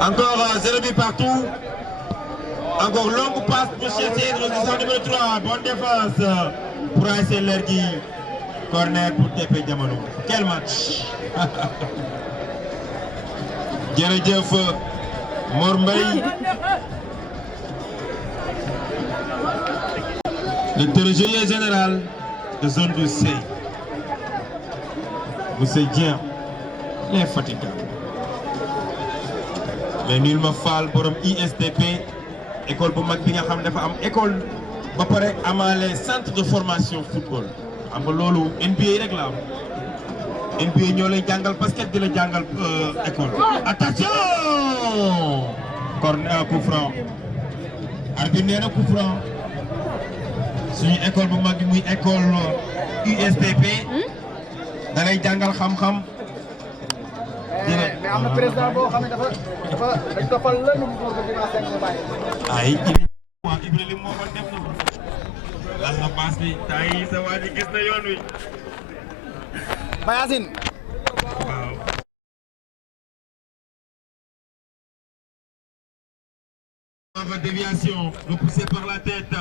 Encore 0 but partout. Encore longue passe pour chercher le numéro 3. Bonne défense pour ASC Lergui. Corner pour TP Diamono. Quel match! Jërëjëf Mor Mbaye. Le trésorier général de zone du C. Monsieur Dieng, l'infatigable. Mais nul ma faal borom ISTP école bu mag bi nga xam dafa am école ba pare amaale centre de formation football xam nga loolu NBA rek la am NBA ñoo lay jàngal basket di la jàngal école. Attention corner coup franc arbitre nee na coup franc suñu école bu mag bi muy école USTP da lay jàngal xam-xam. mais am na président boo xam ne dañ ko fal la ñu ko dinaa seen ñu bàyyi. ay waa Ibrahima moo ko def na lan la paas bi tay sa waa ji gis na yoon wi. Mayacine. waaw. Déviation repoussé par la tête.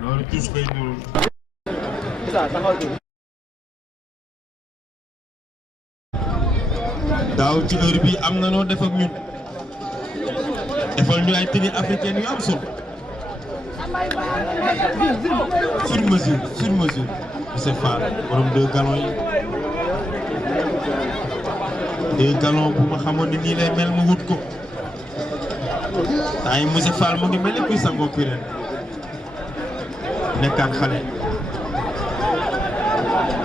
loolu gis koy nuru. daaw ci heure bi am na noo def ak ñun defal ñu ay tenue africaine yu am solo sur mesure monsieur Fall borom 2 gallons yi 2 gallons bu ma xamoon ni nii lay mel mu wut ko temps yi monsieur Fall mu ngi mel ni kuy sangoo pireen nekkaat xale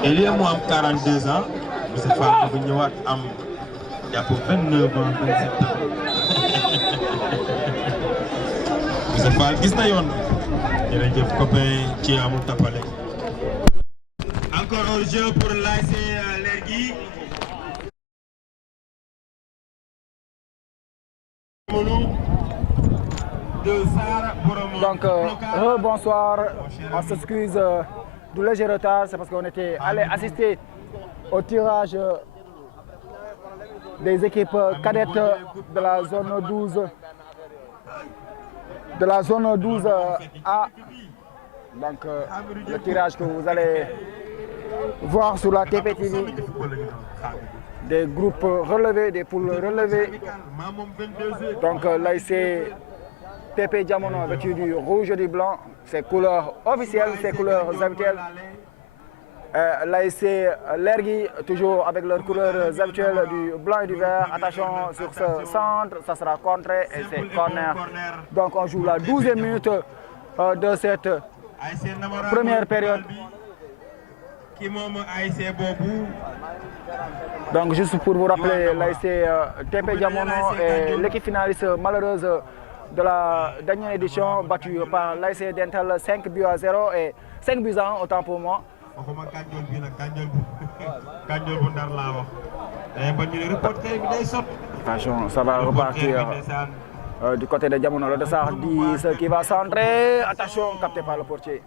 et lui mu am 42 ans monsieur Fall dafa ñëwaat am jàpp 29 ans 27 ans monsieur Fall gis na yoon jërëjëf copain ci amul tapale. Encore un jeu pour l'ASC Lergui. Donc bonsoir, on s'excuse du léger retard, c'est parce qu'on était allé assister au tirage des équipes cadettes de la zone 12 A. Donc le tirage que vous allez voir sur la TPTV, des groupes relevés, des poules relevées. Donc l'ASC TP Diamono vêtu du rouge et du blanc, ses couleurs officielles, ses couleurs habituelles. L'ASC Lergui, toujours avec leurs couleurs habituelles du blanc et du vert. Attention sur ce centre, ça sera contré et c'est corner. Donc on joue la 12e minute de cette première période. Donc juste pour vous rappeler, l'ASC TP Diamono est l'équipe finaliste malheureuse de la dernière édition, battue par l'ASC Dental 5 buts à 0 et 5 buts à 1 autant pour moi. Attention, ça va repartir du côté de Diamono. Le Dessart 10 qui va centrer. Attention, capté par le portier.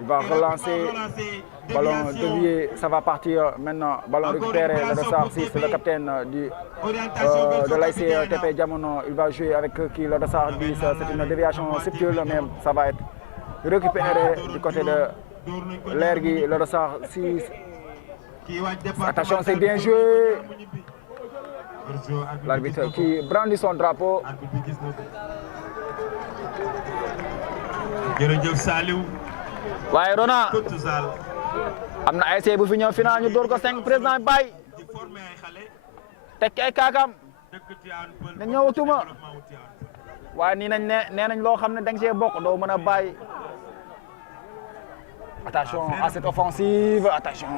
Il va relancer. Ballon dévié, ça va partir maintenant. Ballon récupéré, le Dessart 6, le capitaine de l'ASC TP Diamono. Il va jouer avec qui le Dessart 10. C'est une déviation subtile, mais ça va être récupéré du côté de Lergui, le Dessart 6. Attention, c'est bien joué. L'arbitre qui brandit son drapeau. waaye Rona am na ASC bu fi ñëw final ñu door ko 5 président Baye tekki ay kaakam ne ñëwatuma waaye nii nañ nee nañ loo xam ne da nga see bokk doo mën a bàyyi. Attention à cette offensive, attention.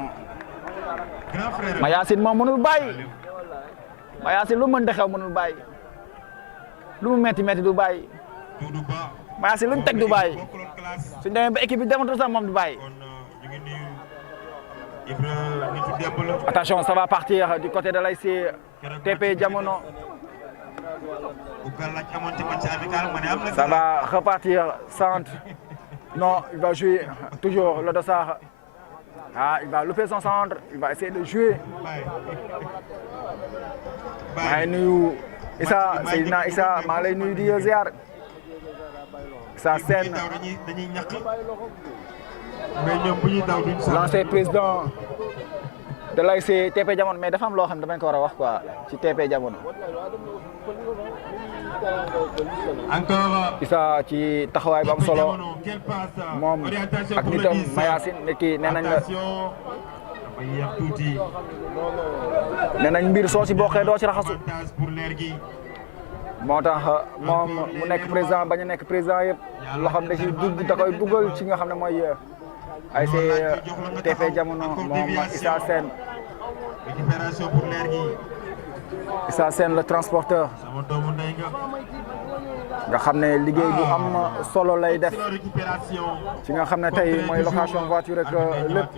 Mayacine moom mënul bàyyi. Mayacine lu mën de xew mënul bàyyi. lu mu metti du bàyyi. Mayacine lu ñu teg du bàyyi. suñ demee ba équipe bi dematul sax moom du bàyyi. Attention, ça va partir du côté de l'ASC TP Diamono. Ça va repartir centre. Non, il va jouer toujours le dossard. Ah, il va louper son centre. Il va essayer de jouer. maa ngi nuyu Issa Seydina Issa maa ngi lay nuyu di ziar. Issa Sène. L'ancien président de l'ASC TP Diamono mais dafa am loo xam ne damañ ko war a wax quoi ci TP Diamono. Issa ci taxawaay bu am solo moom ak nitam Mayacine ne kii nee nañ la nee nañ mbir soo ci bokkee doo ci raxasu moo tax moom mu nekk président bañ a nekk président yëpp loo xam ne ci dugg da koy dugal ci nga xam ne mooy ASC TP Diamono moom Issa Sène Issa Sène le transporteur nga xam ne liggéey bu am solo lay def ci nga xam ne tey mooy location voiture rek lépp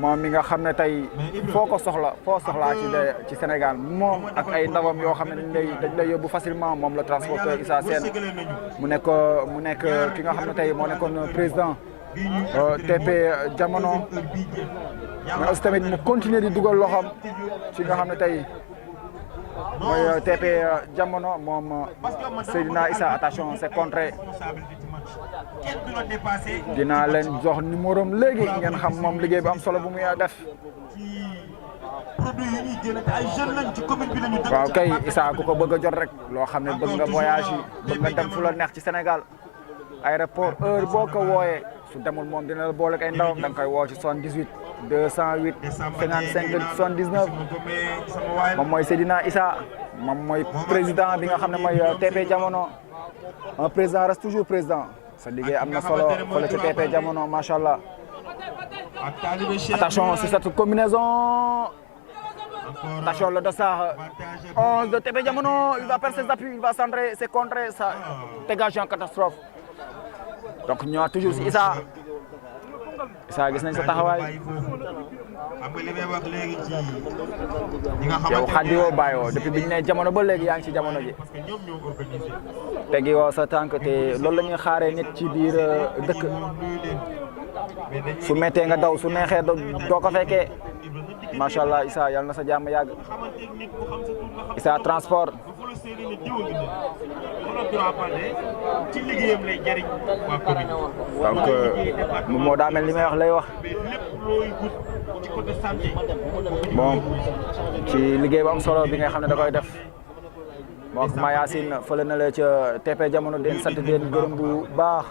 moom mi nga xam ne tey foo ko soxla foo soxlaa ci Sénégal moom ak ay ndawam yoo xam ne dañ lay yóbbu facilement moom le transporteur Issa Sène mu nekk ki nga xam ne tey moo nekkoon président TP Diamono mais aussi tamit mu continuer di dugal loxoom ci nga xam ne tey mooy TP Diamono moom Seydina Issa attention c'est contré dinaa leen jox numéro am léegi ngeen xam moom liggéey bu am solo bu muy def waaw kay Issa ku ko bëgg a jot rek loo xam ne bëgg nga voyage yi bëgg nga dem fu la neex ci Sénégal aéroport heure boo ko wooyee su demul moom dina la boole ak ay ndawam da nga koy woo ci 78 208 55 79 moom mooy Seydina Issa moom mooy président bi nga xam ne mooy TP Diamono un président reste toujours président sa liggéey am na solo fële ca TP Diamono macha allah attention sur cette combinaison attention le dossard 11 de TP Diamono il va perdre ses appuis il va centrer c'est contré ça dégage en catastrophe donc ñoo toujours si Issa gis nañ sa taxawaay yow xaddi woo bàyyi woo depuis bi ñu ne jamono ba léegi yaa ngi ci jamono ji tegi woo sa tànk te loolu la ñuy xaaree nit ci biir dëkk su méttee nga daw su neexee doo ko fekkee macha allah Issa yal na sa jàmm yàgg Issa transport donc moo daa mel li may wax lay wax bon ci liggéey bu am solo bi nga xam ne da koy def moo ak Mayacine fële na la ca TP Diamono den sant den gërëm bu baax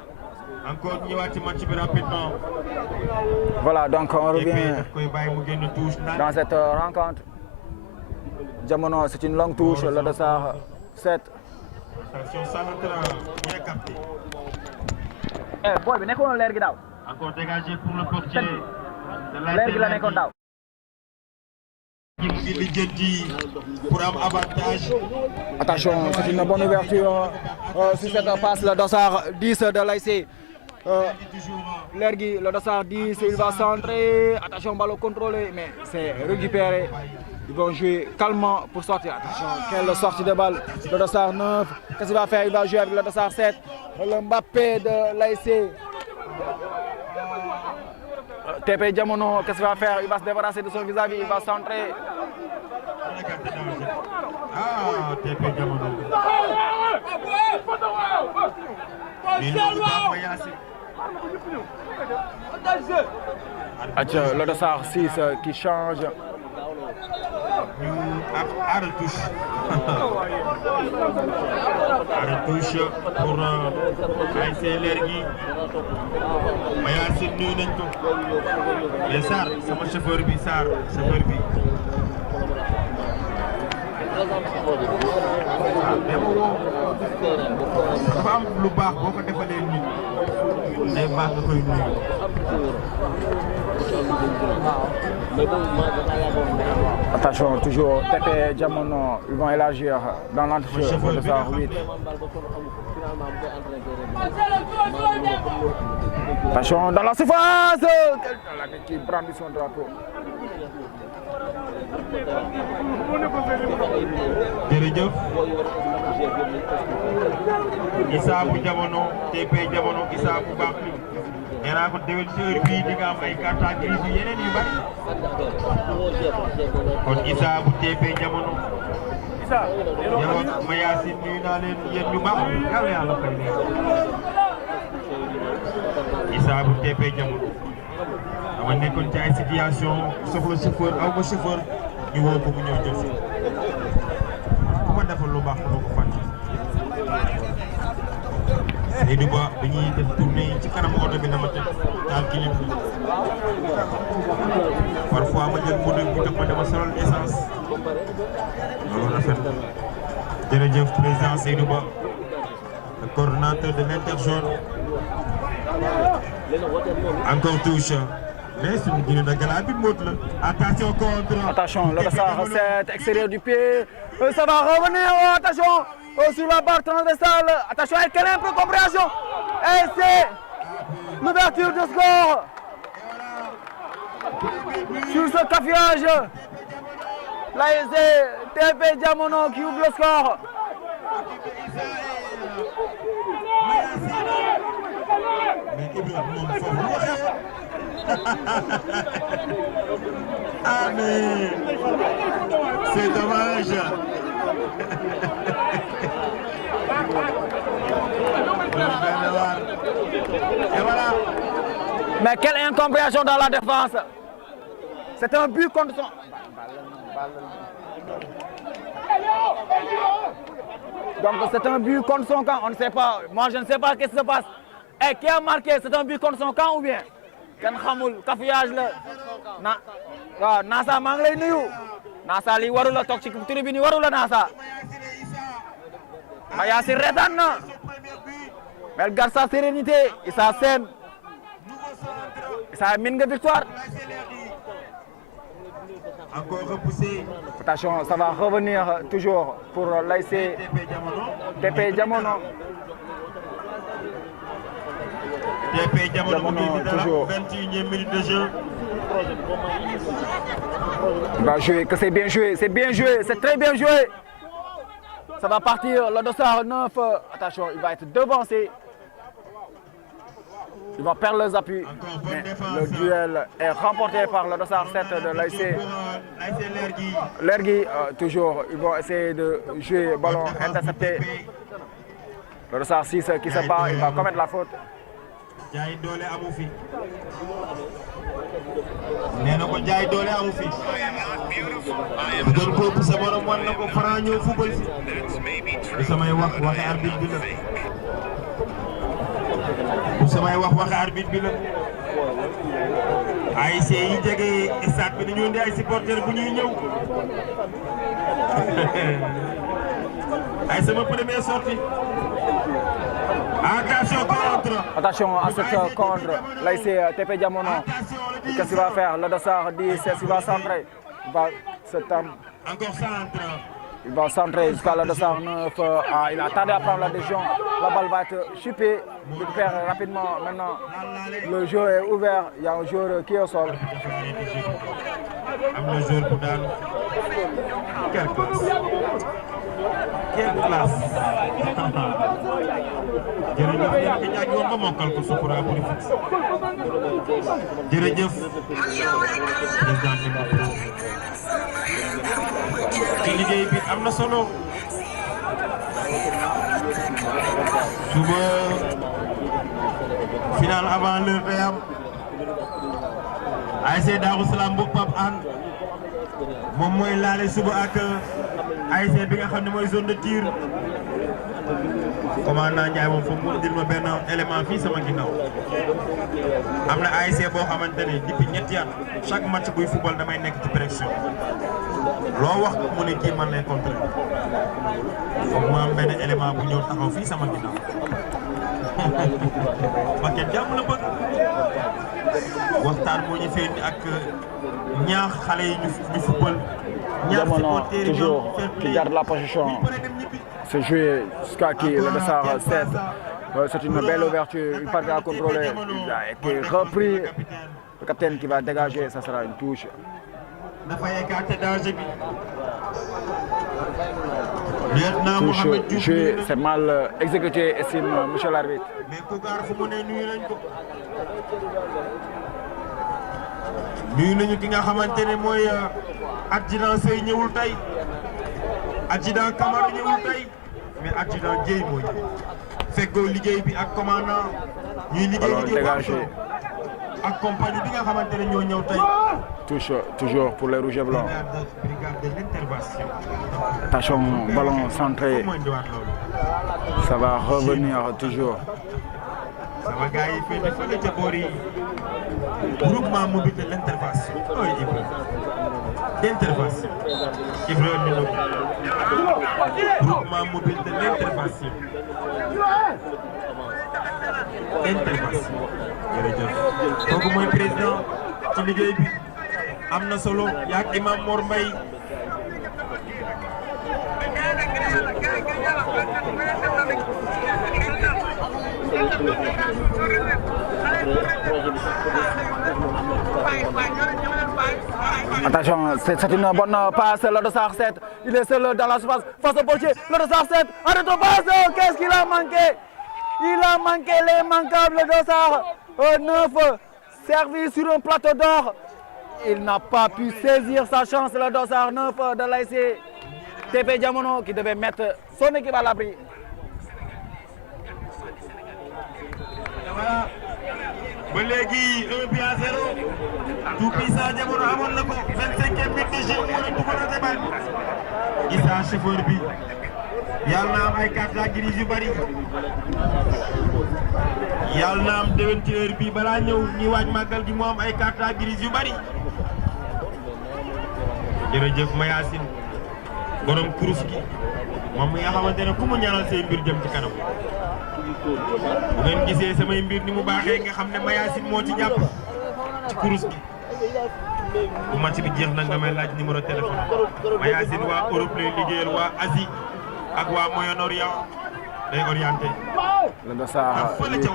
voilà donc on revient dans cette rencontre Diamono c'est une longue touche le dossard 7 boy bi nekkoon leer gi daaw encore dégagé pour le portier leer gi la nekkoon daaw pour un avantage. Attention, c'est une bonne ouverture sur cette passe, le dossard 10 de l'ASC Lergui, le dossard 10, il va centrer, attention, ballon contrôlé, mais c'est récupéré. Ils vont jouer calmement pour sortir. Attention, quelle sortie de balle, le dossard 9, qu'est-ce qu'il va faire? Il va jouer avec le dossard 7, le Mbappé de l'ASC TP Diamono, qu'est-ce qu'il va faire? Il va se débarrasser de son vis-à-vis, il va centrer. Ah, TP Diamono. Le dossard 6 qui change. Arrêt touche. Arrêt touche pour ASC Lergui. Mayacine nuyu nañ ko. Mais Sarr sama chauffeur bi Sarr chauffeur bi. Dafa am lu baax boo ko defalee nit day baax nga koy nuyu. Attention, toujours TP Diamono, ils vont élargir dans l'entrejeu de ça, 8. Attention dans la surface, qui brandit son drapeau. Jërëjëf Issa bu Diamono TP Diamono Issa bu baax mi nee naa ko déwén ci heure bii di nga am ay carte grise yu yeneen yu bari kon Issa bu TP Diamono yow ak Mayacine nuyu naa leen yéen ñu baax yàlla yàlla fay leen Issa bu TP Diamono dama nekkoon ci ay situation soxla chauffeur aw ma chauffeur ñu woo ko mu ñëw jël si ku ma defal lu baax moo ko fàtte Seydou Ba dañuy def tournée ci kanam oto bi dama teg taal kilim bi parfois ma jël moto bi tax ma dama solal essence loolu rafet na jërëjëf président Seydou Ba le coordonnateur de l'Interjaune encore touche mais suñu dina da gala bi mot la attention contre attention le Dassar 7 extérieur du pied ça va revenir attention sur la barre transversale attention avec quelle incompréhension et c'est l'ouverture du score sur ce cafouillage l'ASC TP Diamono qui ouvre le score. Ah mais c'est dommage. Et voilà. Mais quelle incompréhension dans la défense. C'est un but contre son. Donc c'est un but contre son camp, on ne sait pas. Moi je ne sais pas qu'est-ce qui se passe. Et qui a marqué, c'est un but contre son camp ou bien kenn xamul cafouillage la na waaw Nassa maa ngi lay nuyu Nassa lii waru la toog ci tribune yi waru la Nassa Mayacine retaan na mais garde sa sérénité Issa Sène Issa min nga victoire. Encore repoussé. Attention, ça va revenir toujours pour l'ASC TP Diamono. TP Diamono toujours. 21e minute de jeu. Il va jouer, que c'est bien joué, c'est très bien joué. Ça va partir, le Dossard 9. Attention, il va être devancé. Ils vont perdre leurs appuis. Mais le duel est remporté par le Dossard 7 de l'ASC. Lergui, toujours, ils vont essayer de jouer ballon intercepté. Le Dossard 6 qui se bat, il va commettre la faute. Jaay doole amu fi. Nee na ko jaay doole amu fi. bu doon boobu sa borom wan na ko Franc ñëw football si. bu samay wax waxe arbitre bi la. bu samay wax waxe arbitre bi la. ASC yi jege stade bi dañu indi ay supporters bu ñuy ñëw. ay sama première sortie. Attention contre. Attention à cette contre. L'ASC TP Diamono. Qu'est-ce qu'il va faire? Le Dossard 10, il va centrer. Il va se tendre. Encore centre. Il va centrer jusqu'à le Dossard 9. Ah, il a tardé à prendre la décision. La balle va être chupée. Il perd rapidement. Maintenant, le jeu est ouvert. Il y a un joueur qui est au sol. Un joueur pour Dan. Quelle classe. Quelle classe. jërëjëf yéen a ngi ñaaj woon ba mokkal ko Sopra pour fixe jërëjëf président ci liggéey bi am na solo suba final avant l'heure day am ASC Darou Salam bu Pape Hann moom mooy laale suba ak ASC bi nga xam ne mooy zone de tir commandant Ndiaye moom foog mu indil ma benn élément fii sama ginnaaw am na ASC boo xamante ne depuis ñetti at chaque match buy football damay nekk ci pression loo wax mu ne kii man lay contrer foog ma am benn élément bu ñëw taxaw fii sama ginnaaw Bakel jàmm la bëgg waxtaan moo ñu fee ak ñaax xale yi ñu football. Diamono toujours qui garde la position. C'est joué jusqu'à qui le dossard 7. C'est une belle ouverture, une partie à contrôler. Il a été repris. Le capitaine qui va dégager, ça sera une touche. Touche joué, c'est mal exécuté, estime monsieur l'arbitre. nuyu nañu ki nga xamante ne mooy adjudant Sey ñëwul tey adjudant Camara ñëwul tey mais adjudant Dieye mooy fekkoo liggéey bi ak commandant ñuy liggéey ak compagnie bi nga xamante ne ñoo ñëw tey. Touche toujours pour les rouges et blancs. Brigade de l'intervention. Attention, ballon centré. Ça va revenir toujours. sama gars yi fii fële ca boor yi groupement mobile de l'intervention. ooy Ibra d'intervention. Ibra Ndelo groupement mobile de l'intervention. Intervention. jërëjëf kooku mooy président ci liggéey bi am na solo yaak Imam Mor Mbaye. Attention, c'est une bonne passe, le dossard 7. Il est seul dans la surface face au portier. Le dossard 7, arrête au passe. Qu'est-ce qu'il a manqué? Il a manqué l'immanquable dossard 9, servi sur un plateau d'or. Il n'a pas pu saisir sa chance, le dossard 9 de l'ASC TP Diamono qui devait mettre son équipe à l'abri. Voilà. Ba léegi 1-0 tout puissant Diamono amoon na ko 25e minute de jeu wala dugalate bal bi Issa chauffeur bi yàlla na am ay carte grise yu bari yàlla na am déwén ci heure bi balaa ñëw ñi waaj màggal gi mu am ay carte grise yu bari jërëjëf Mayacine borom kurus gi moom mi nga xamante ne ku mu ñaanal say mbir jëm ci kanam bu ngeen gisee samay mbir ni mu baaxee nga xam ne Mayacine moo ci jàpp ci kurus gi bu match bi jeex na nga may laaj numéro téléphone Mayacine waa Europe lay liggéeyal waa Asie ak waa Moyen-Orient day orienté. Le dossard 8 qui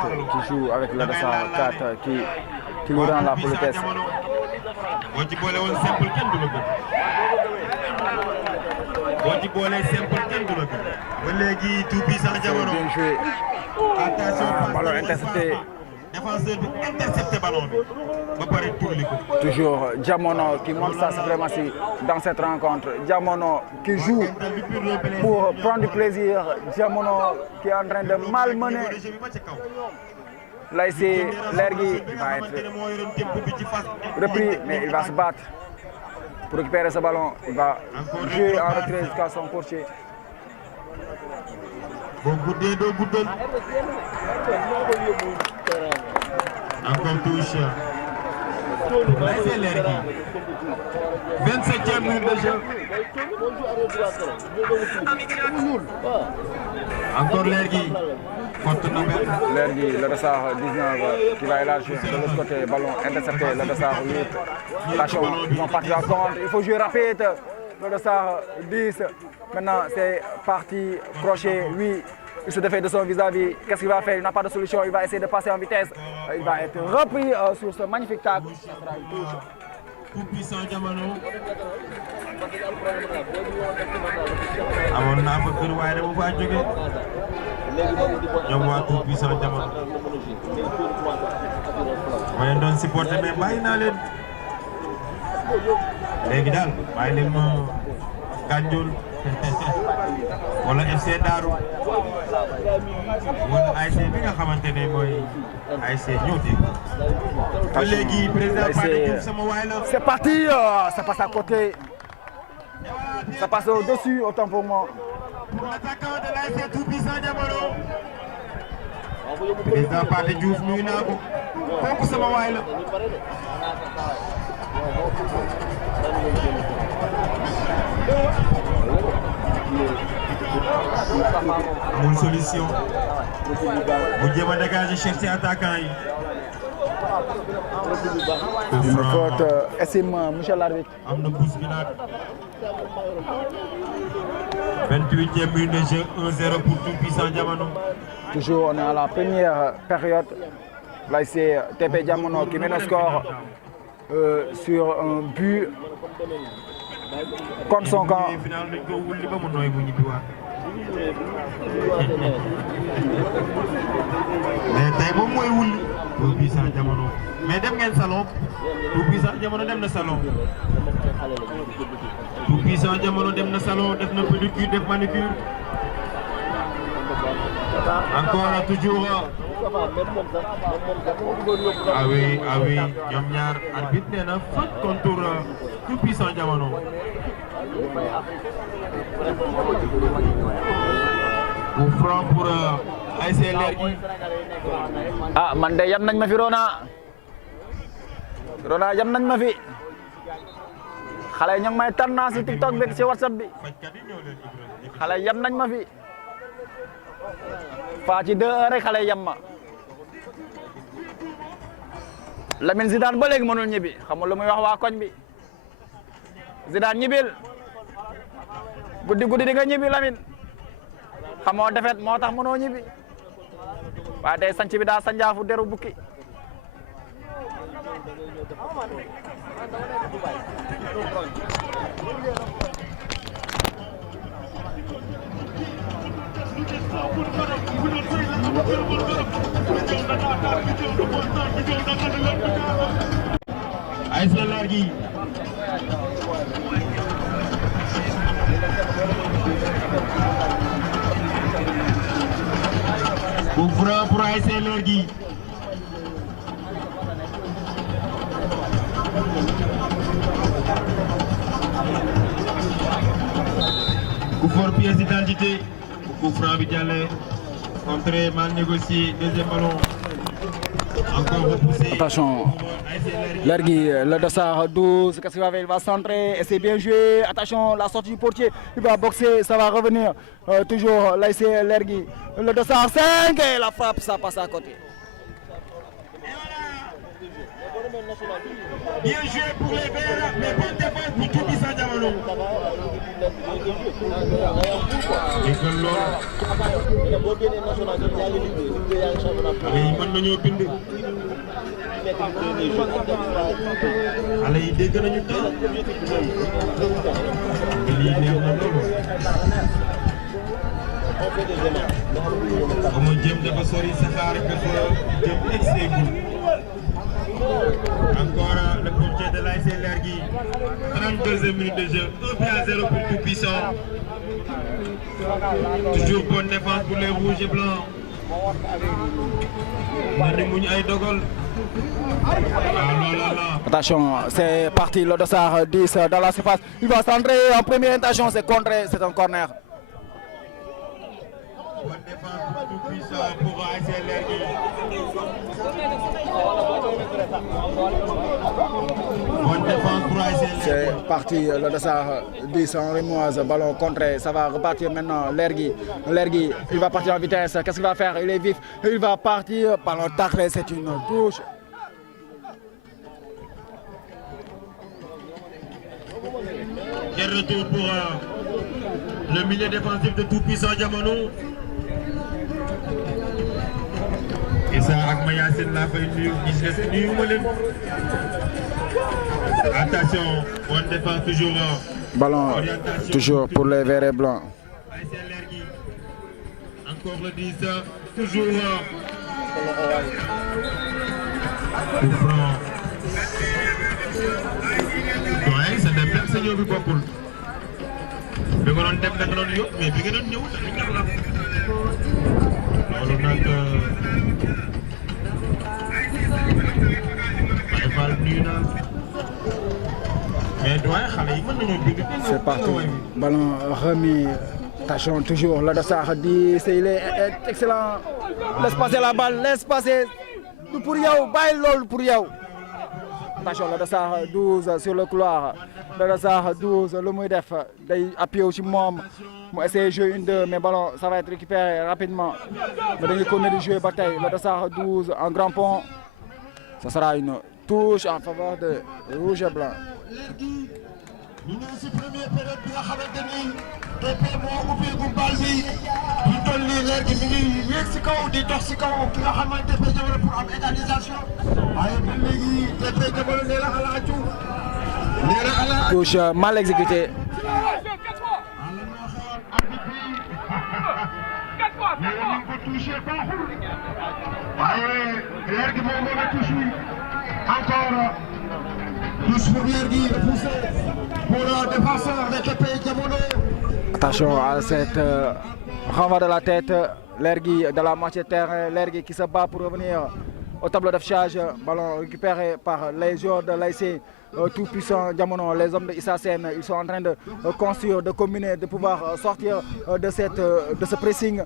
joue avec le dossard 4 qui lui rend la politesse. boo ci boole woon simple kenn du la gën boo ci boole simple kenn du la gën ba léegi tout puissant Diamono. Bien joué. Attention, ballon intercepté. Défenseur bi intercepté ballon bi ba pare tulli ko. Toujours Diamono qui montre sa suprématie dans cette rencontre. Diamono qui joue pour prendre du plaisir. Diamono qui est en train de malmener l'ASC Lergui. Il va être repris, mais il va se battre pour récupérer ce ballon. Il va jouer en retrait jusqu'à son portier. Boo guddee doo guddal. Encore touche. l'ASC Lergui. 27e minute de jeu. Encore Lergui. Lergui, le dossard 19 qui va élargir de l'autre côté, ballon intercepté, le dossard 8. Attention, ils vont partir en contre, il faut jouer rapide. Le dossard 10. Maintenant, c'est parti, crochet, oui. Il se défait de son vis-à-vis. Qu'est-ce qu'il va faire? Il n'a pas de solution. Il va essayer de passer en vitesse. Il va être repris sur ce magnifique tacle. Ça sera une touche. Tout puissant Diamono. amoon naa fa kër waaye dama faa jóge ñoom waa tout puissant Diamono. ma leen doon supporter mais bàyyi naa leen. léegi daal bàyyi leen ma Gandiol wala FC Darou wala ASC bi nga xamante ne mooy ASC Ñoote. ba léegi président Pathé Diouf sama waay la. C'est parti, ça passe à côté. Ça passe au-dessus, autant pour moi. Pour l'attaquant de l'ASC tout puissant Diamono. Président Pathé Diouf nuyu naa ko kooku sama waay la. amul solution bu jéem a dégager chercher attaquant yi Une faute estime monsieur l'arbitre. am na bousculade 28e minute de jeu 1-0 pour Tout Puissant Diamono. Toujours on est à la première période. Là c'est TP Diamono qui mène le score sur un but contre son camp. Final dañ ko wulli ba mu nooy mu ñibbiwaat. mais tey moom mooy wulli Tout Puissant Diamono mais dem ngeen salon Tout Puissant Diamono dem na salon Tout Puissant Diamono dem na salon def na pédicure def manicure encore toujours ah oui ñoom ñaar arbitre nee na faute contre Tout Puissant Diamono. Coup franc pour ASC Lergui. Ah man de yam nañ ma fi Rona yam nañ ma fi xale ñu ngi may tànnaa si TikTok bi si WhatsApp bi xale yam nañ ma fi faa ci 2 rek xale yam ma Lamine Zidane ba léegi mënul ñibbi xamul lu muy wax waa koñ bi Zidane ñibbil guddi di nga ñibbi Lamine xamoo defet moo tax mënoo ñibbi waaye tey sanc bi daa sanjaafu deru bukki ASC Lergui. Coup franc pour ASC Lergui. Coup fort pièce d'identité. Coup franc bi jàllee. Entrée mal négocié. Deuxième ballon. Encore repoussé. Attention, Lergui, le dossard 12, qu'est-ce qu'il va faire? Il va centrer et c'est bien joué. Attention, la sortie du portier, il va boxer, ça va revenir. Toujours l'ASC Lergui. Le dossard 5 et la frappe, ça passe à côté. Bien joué pour les Verts, mais bonne défense pour Tout Puissant Diamono. Allez, mën nañoo bind. Allez, yi dégg nañu tey. Lii neex na loolu. Ba mu jëm dafa sori saxaar dafa jëm egseegul. Encore le portier de l'ASC Lergui. 32e minute de jeu. 1-0 pour Tout Puissant. Toujours bonne défense pour les rouges et blancs. Attention, c'est parti, le dossard 10 dans la surface. Il va centrer en première intention, c'est contré, c'est un corner. Bonne défense pour Tout Puissant pour ASC Lergui. Bonne défense pour ASC Lergui. C'est parti, le dossard 10 en remoise, ballon contré, ça va repartir maintenant. Lergui, il va partir en vitesse. Qu'est-ce qu'il va faire? Il est vif, il va partir, ballon taclé, c'est une touche. Quel retour pour le milieu défensif de Tout Puissant Diamono. Et ça, ak Mayacine laa fay nuyu ma leen. Attention, bonne défense toujours. Ballon toujours pour les verts et blancs. ASC Lergui. Encore le 10, toujours. Coup franc. Ouais, ça dem nag sa ñëw bi bokkul. Bi nga doon dem da nga doon yóbbu mais bi nga doon ñëw dañu ñax la. Loolu nag Baye Fall nuyu naa. Mais doyen xale yi mën nañoo bind. C'est parti, ballon remis. Attention toujours, le dossard 10, il est excellent. Laisse passer la balle, laisse passer. Tout pour yow, bàyyi loolu pour yow. Attention, le dossard 12 sur le couloir. Le dossard 12, le muy def day appuyé ci moom mu essayer de jouer 1-2 mais ballon ça va être récupéré rapidement. Mais dañuy continuer de jouer ba tey le dossard 12 en grand pont. Ce sera une touche en faveur de rouge et blanc. ñu ngi si première période bi nga xamante ni TP moo ubbeeku bal bi ñu toll nii leer gi mi ngi yéeg si kaw di dox si kaw ki nga xamante TP Diamono pour am égalisation waaye ba léegi TP Diamono nee na alaaju nee na alaaju. Touche mal exécutée. waaye leer gi moom moo na touche encore touche pour leer gi poussé pour le défenseur de TP Diamono. Attention à cette renvoi de la tête, Lergui de la moitié de terrain, Lergui qui se bat pour revenir au tableau d'affichage, ballon récupéré par les joueurs de l'ASC tout puissant Diamono, les hommes de Issa Sène, ils sont en train de construire, de combiner, de pouvoir sortir de ce pressing.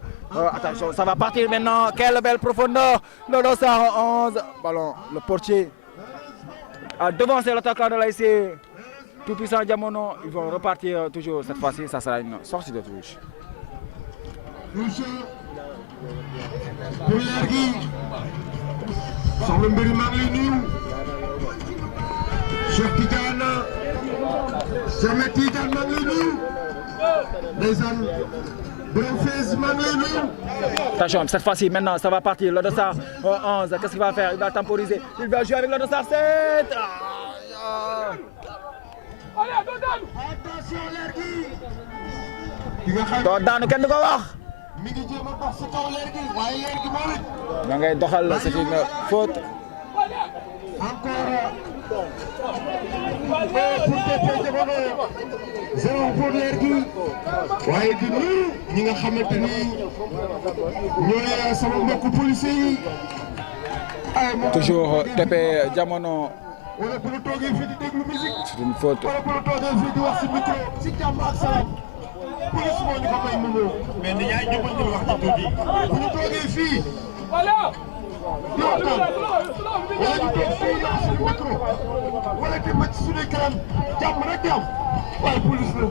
Attention, ça va partir maintenant, quelle belle profondeur, le dossard 11, ballon, le portier a devancé l'attaquant de l'ASC. Tout puissant Diamono, ils vont repartir toujours cette fois-ci, ça sera une sortie de touche. Touche pour Lergui. Soxna Mbiri maa ngi lay nuyu. Cheikh Tidiane. Cheikh Tidiane maa ngi lay nuyu. Ndeysaan. Borom Fès maa ngi lay nuyu. Attention, cette fois-ci, maintenant, ça va partir. Le dossard 11, qu'est-ce qu'il va faire? Il va temporiser, il va jouer avec le dossard 7. Attention Lergui. doo daanu kenn du ko wax. mi ngi jéem a dox si kaw Lergui waaye Lergui moom it. da ngay doxal, c'est une faute. Encore. Pour TP Diamono. 0 pour Lergui. waaye di nuyu ñi nga xamante ni ñooy sama mbokku policiers yi. Toujours TP Diamono. wala bu ñu toogee fii di déglu musique. C'est une faute. wala bu ñu toogee fii di wax si micro si jàmm ak salaam. police moo ñu ko may mu ñëw. mais ni yaay ñëwoon ñu wax ci tuuti. bu ñu toogee fii. di waxtaan. wala ñu toog fii di wax suñu micro. wala di màcc suñuy kanam jàmm rek di am. waaye police la.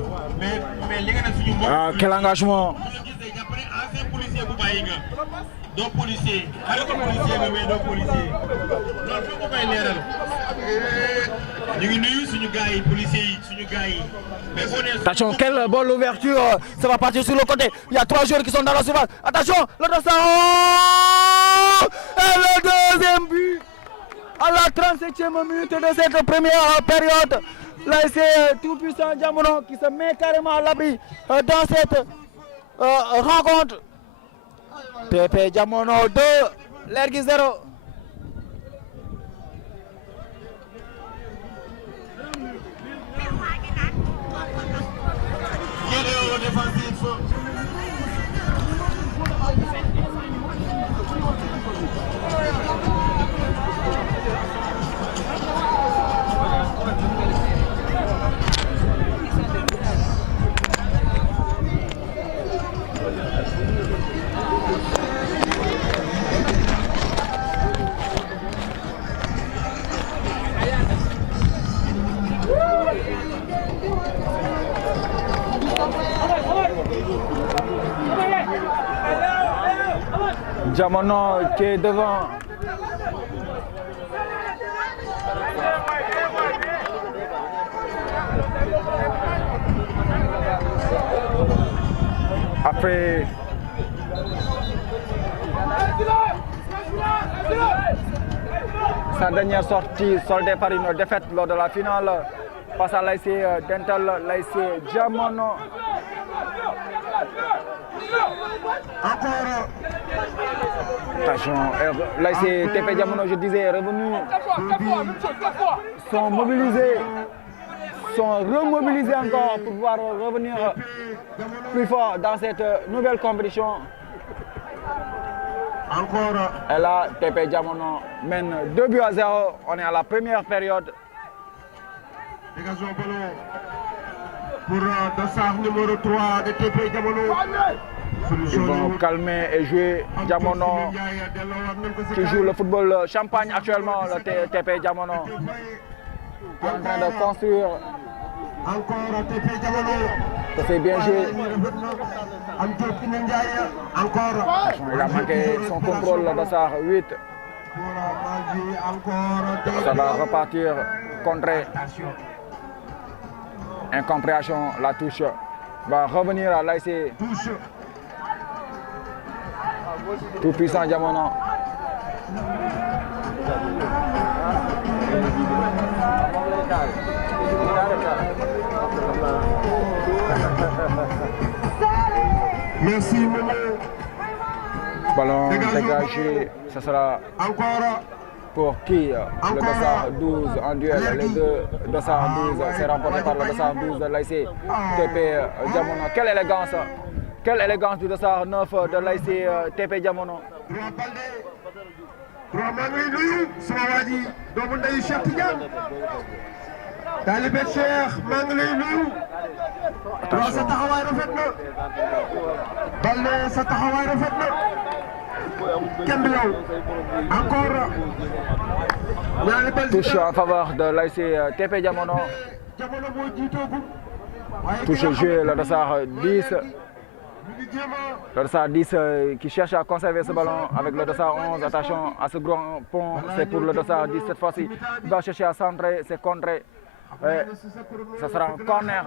mais li nga def suñu mbokk. Ah, quel engagement. bu la gisee jàpp ne ancien policier bu bàyyi nga. doo policier. arrêté policier nga mais doo policier. loolu foog nga koy leeral. ñu ngi nuyu suñu gars yi policiers yi suñu gars yi. Attention, quelle bonne ouverture. Ça va partir sur le côté. Il y a 3 joueurs qui sont dans la surface. Attention, le dossard. Et le deuxième but. À la 37e minute de cette première période. Là, c'est tout puissant Diamono qui se met carrément à l'abri dans cette rencontre. TP Diamono 2, Lergui 0. Diamono qui est devant. Après sa dernière sortie soldée par une défaite lors de la finale face à l'ASC Dental, l'ASC Diamono. Encore. Attention, l'ASC TP Diamono, je disais, est revenu, sont mobilisés, sont remobilisés encore pour pouvoir revenir plus fort dans cette nouvelle compétition. Encore. Et là, TP Diamono mène 2-0. On est à la première période. Dégagement ballon pour dossard numéro 3 de TP Diamono. Ils vont calmer et jouer Diamono qui joue le football champagne actuellement, le TP Diamono. En train de construire. Encore TP Diamono. Ça fait bien joué. Encore. Il a manqué son contrôle, le dossard 8. Ça va repartir, contrer. Incompréhension, la touche va revenir à l'ASC. Tout puissant Diamono. Merci, Momo. Ballon dégagé, ce sera Encore. pour qui? Le dossard 12 en duel. Les deux dossards 12, c'est remporté par le dossard 12 de l'ASC TP Diamono. Quelle élégance du dossard 9 de l'ASC TP Diamono. Maa ngi nuyu sama waa ji doomu ndeyu Cheikh Tidiane taalibe Cheikh maa ngi lay nuyu. Sa taxawaay rafet na. Balde sa taxawaay rafet na. Kenn du yow. Encore. Touche en faveur de l'ASC TP Diamono. Jamono moo jiitoogu. Touche joué le dossard 10. Le dossard 10 qui cherche à conserver ce ballon avec le dossard 11. Attention à ce grand pont, c'est pour le dossard 10 cette fois-ci. Il va chercher à centrer, c'est contré. Ça sera un corner.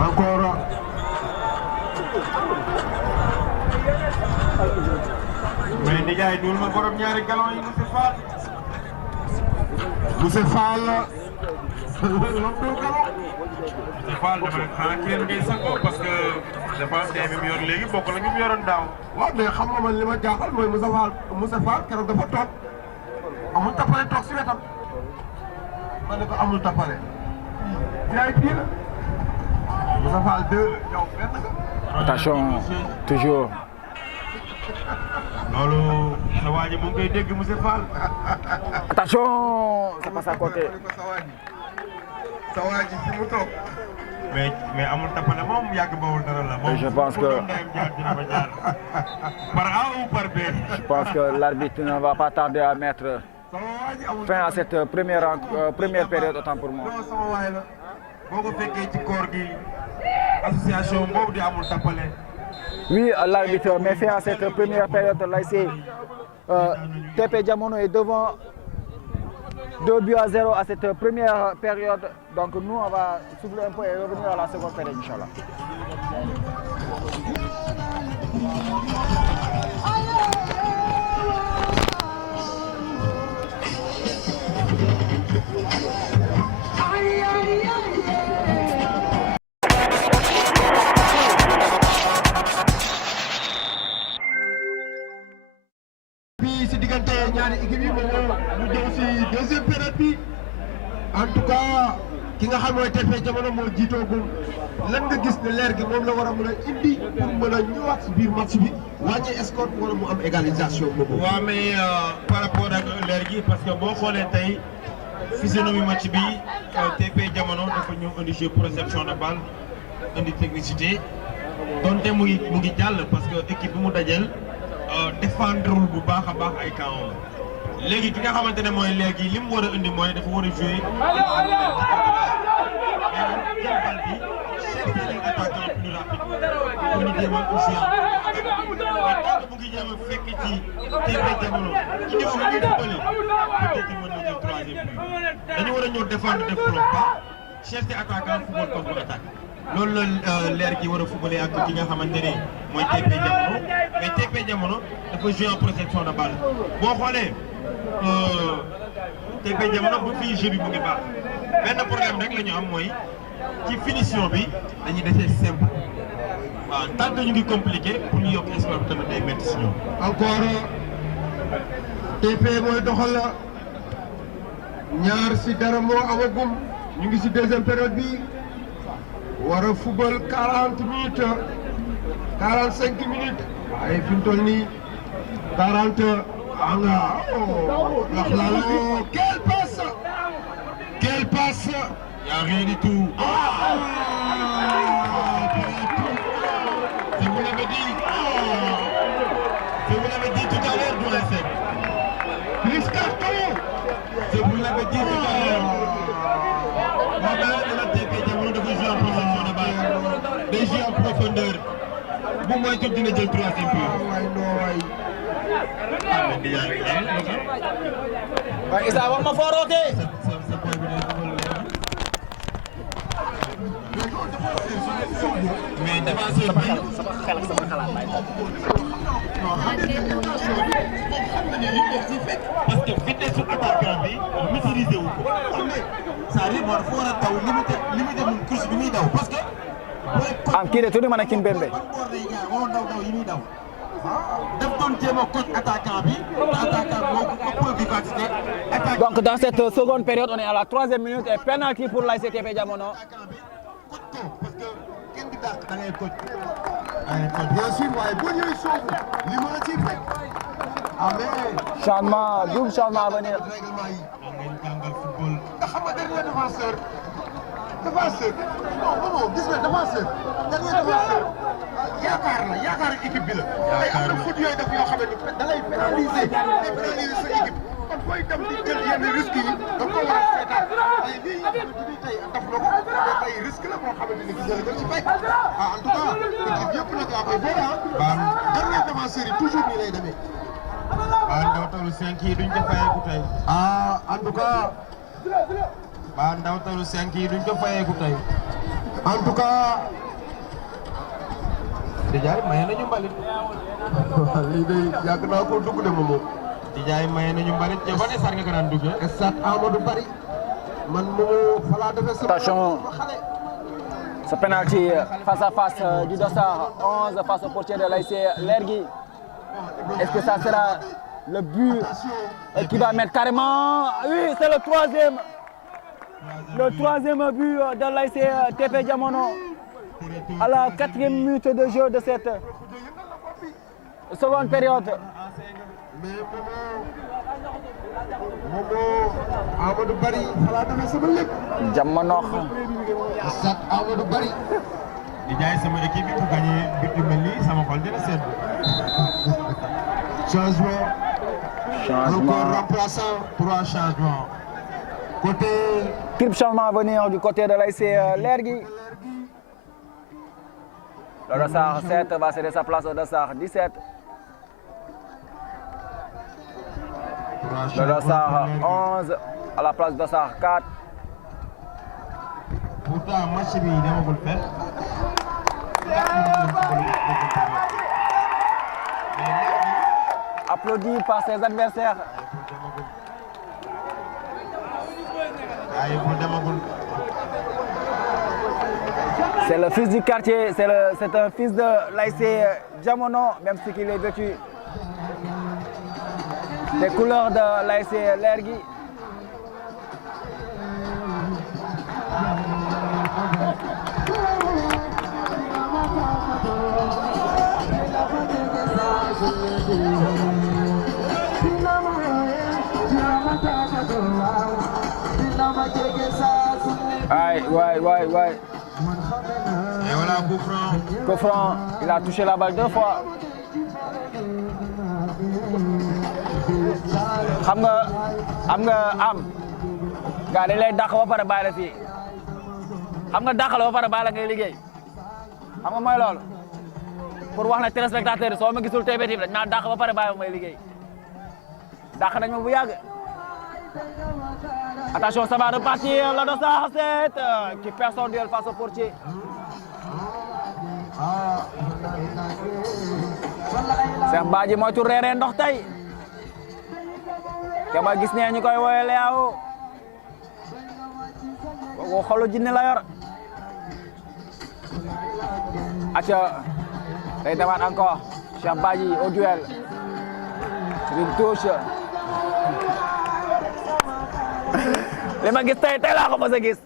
Encore. Mais Ndiaye dul ma borom ñaari galon yi Monsieur Fall. Monsieur Fall. Monsieur Fall dama xanaa kenn ngay sangoo parce que défense bi mu yor léegi bokk la ñu mu yoroon daaw. Waaw mais xam nga man li ma jaaxal mooy Monsieur Fall keroog dafa toog amul tapale toog si wetam. Ma ne ko amul tapale. Yaay bii la. Monsieur Fall 2 yow benn nga. Attention, toujours. loolu sa waa ji mu ngi koy dégg Monsieur Fall. Attention, ça passe à côté. sa waa ji fi mu toog. mais amul tapale moom yàgg bawul dara la. moom je pense que par A ou par B. Je pense que l'arbitre ne va pas tarder à mettre fin à cette première période, autant pour moi. non sama waay la boo ko fekkee ci koor gi association boobu di amul tapale. Oui, l'arbitre met fin à cette première période. L'ASC TP Diamono est devant 2-0 à cette première période. Donc nous, on va souffler un peu et revenir à la seconde période, Inch'Allah. Si diggante ñaari équipe yi moom ñu jëm si deuxième période bi en tout cas ki nga xam mooy TP Diamono moo jiitoogum lan nga gis ne leer gi moom la war a mën a indi pour mën a ñëwaat si biir match bi wàññi score wala mu am égalisation boobu. waaw mais par rapport ak leer gi parce que boo xoolee tey physionomie match bi TP Diamono dafa ñëw indi jeu pour réception de balle indi technicité donte mu ngi jàll parce que équipe bi mu dajeel. Défendrewul bu baax a baax ay camps léegi ki nga xamante ne mooy léegi li mu war a indi mooy dafa war a jouer bal bi chercher les attaquants plus rapide pour ñu jéem a aussi mu ngi jéem a fekk ci TP Diamono ci niveau bi ñuy footballé peut-être mën na jël troisième but dañu war a ñëw défendre def bloc pas chercher attaquant football contre attaque loolu la leer gi war a footballé ak ki nga xamante ne mooy TP Diamono mais TP Diamono dafa jouer en protection de balle boo xoolee TP Diamono bu fii jeu bi mu ngi baax benn problème rek la ñu am mooy ci finition bi dañuy defee simple waaw tant que ñu ngi compliqué pour ñu yokk espoir bi tamit day métti si ñoom. encore TP mooy doxal la ñaar si dara moo amagum ñu ngi si deuxième période bi war a football 40 minutes 45 minutes waaye fi mu toll nii 40 nga wax la quelle passe y a rien du tout je vous l'avais dit tout à l'heure doyen Seck plus carton je vous l'avais dit tout à l'heure profondeur bu moytu dina jël troisième but. waaye Issa wax ma foo rootee. mais défenseur bi sama xalaat laay topp. parce que vitesse su attaquant bi maîtriser wu ko. c'est-à-dire moo dafa war a taw limité moom course bi muy daw parce que. am kii de tuuti ma ne Kimpembe. daf doon jéem a coach attaquant bi attaquant moo ko ëpp vivacité. Donc dans cette seconde période on est à la 3e minute et penalty pour l'ASC TP Diamono. parce que kenn du dàq da ngay coach. bien sûr waaye boo ñëwee soobu li mën a ci fekk. Changement, double changement à venir. nga xam nga dernier défenseur non gis nga défenseur dernier défenseur yaakaar équipe bi la. yaakaar la foot yooyu def yoo xam ne da lay pénaliser sa équipe kon booy dem di jël yenn risques yi da nga ko war a seetaan waaye lii tey def na ko tey risque la boo xamante ni gis nga ci fekk en tout cas équipe yëpp nag laa koy boole dernier défenseur yi toujours nii lay demee. ndaw talu 5 yi duñ ko fayeeku tey. en tout cas. ndaw talu 5 yi duñ ko fayeeku tey. en tout cas. Dijaay maye nañu mbalit. lii de yàgg naa ko dugg de moomu. Dijaay maye nañu mbalit te ban estar nga ko daan duggee. Stade Amadou Barry. man moomu falaa defee sama. Attention. Ce penalty face à face du Dossard 11 face au portier de l'ASC Lergui. Est-ce que ça sera le but qui va mettre carrément? Oui, c'est le troisième. Le troisième but de l'ASC TP Diamono à la 4e minute de jeu de cette seconde période. Amadou Barry falaa defee sama lépp. Diamono. Stade Amadou Barry. di jaay sama équipe bi bu gagné but yu mel nii sama xol dina sedd. Changement. Encore remplaçant. 3 changements. Côté. Triple changement à venir du côté de l'ASC Lergui. Le Dossard 7 va céder sa place au Dossard 17. Le Dossard 11 à la place Dossard 4. Pourtant match bi demagul fenn. Applaudi par ses adversaires. C'est le fils du quartier, c'est un fils de l'ASC Diamono, même si il est vêtu des couleurs de l'ASC Lergui. Aïe, ouais. Et voilà, coup franc. Coup franc, il a touché la balle 2 fois. xam nga am gaa dañ lay dàq ba pare bàyyi la fii xam nga dàq la ba pare bàyyi la ngay liggéey xam nga mooy loolu pour wax na téléspectateur yi soo ma gisul TP TV dañ maa dàq ba pare bàyyi ma may liggéey dàq nañ ma bu yàgg. Attention, ça va repartir, le Dossard 7 qui perd son duel face au portier. Cheikh Badji moytu reeree ndox tey ke ma gis ne ñu koy woowee Léao kooku xolu jinne la yor. Aca day demaat encore Cheikh Badji au duel sur une touche. li ma gis tey laa ko mës a gis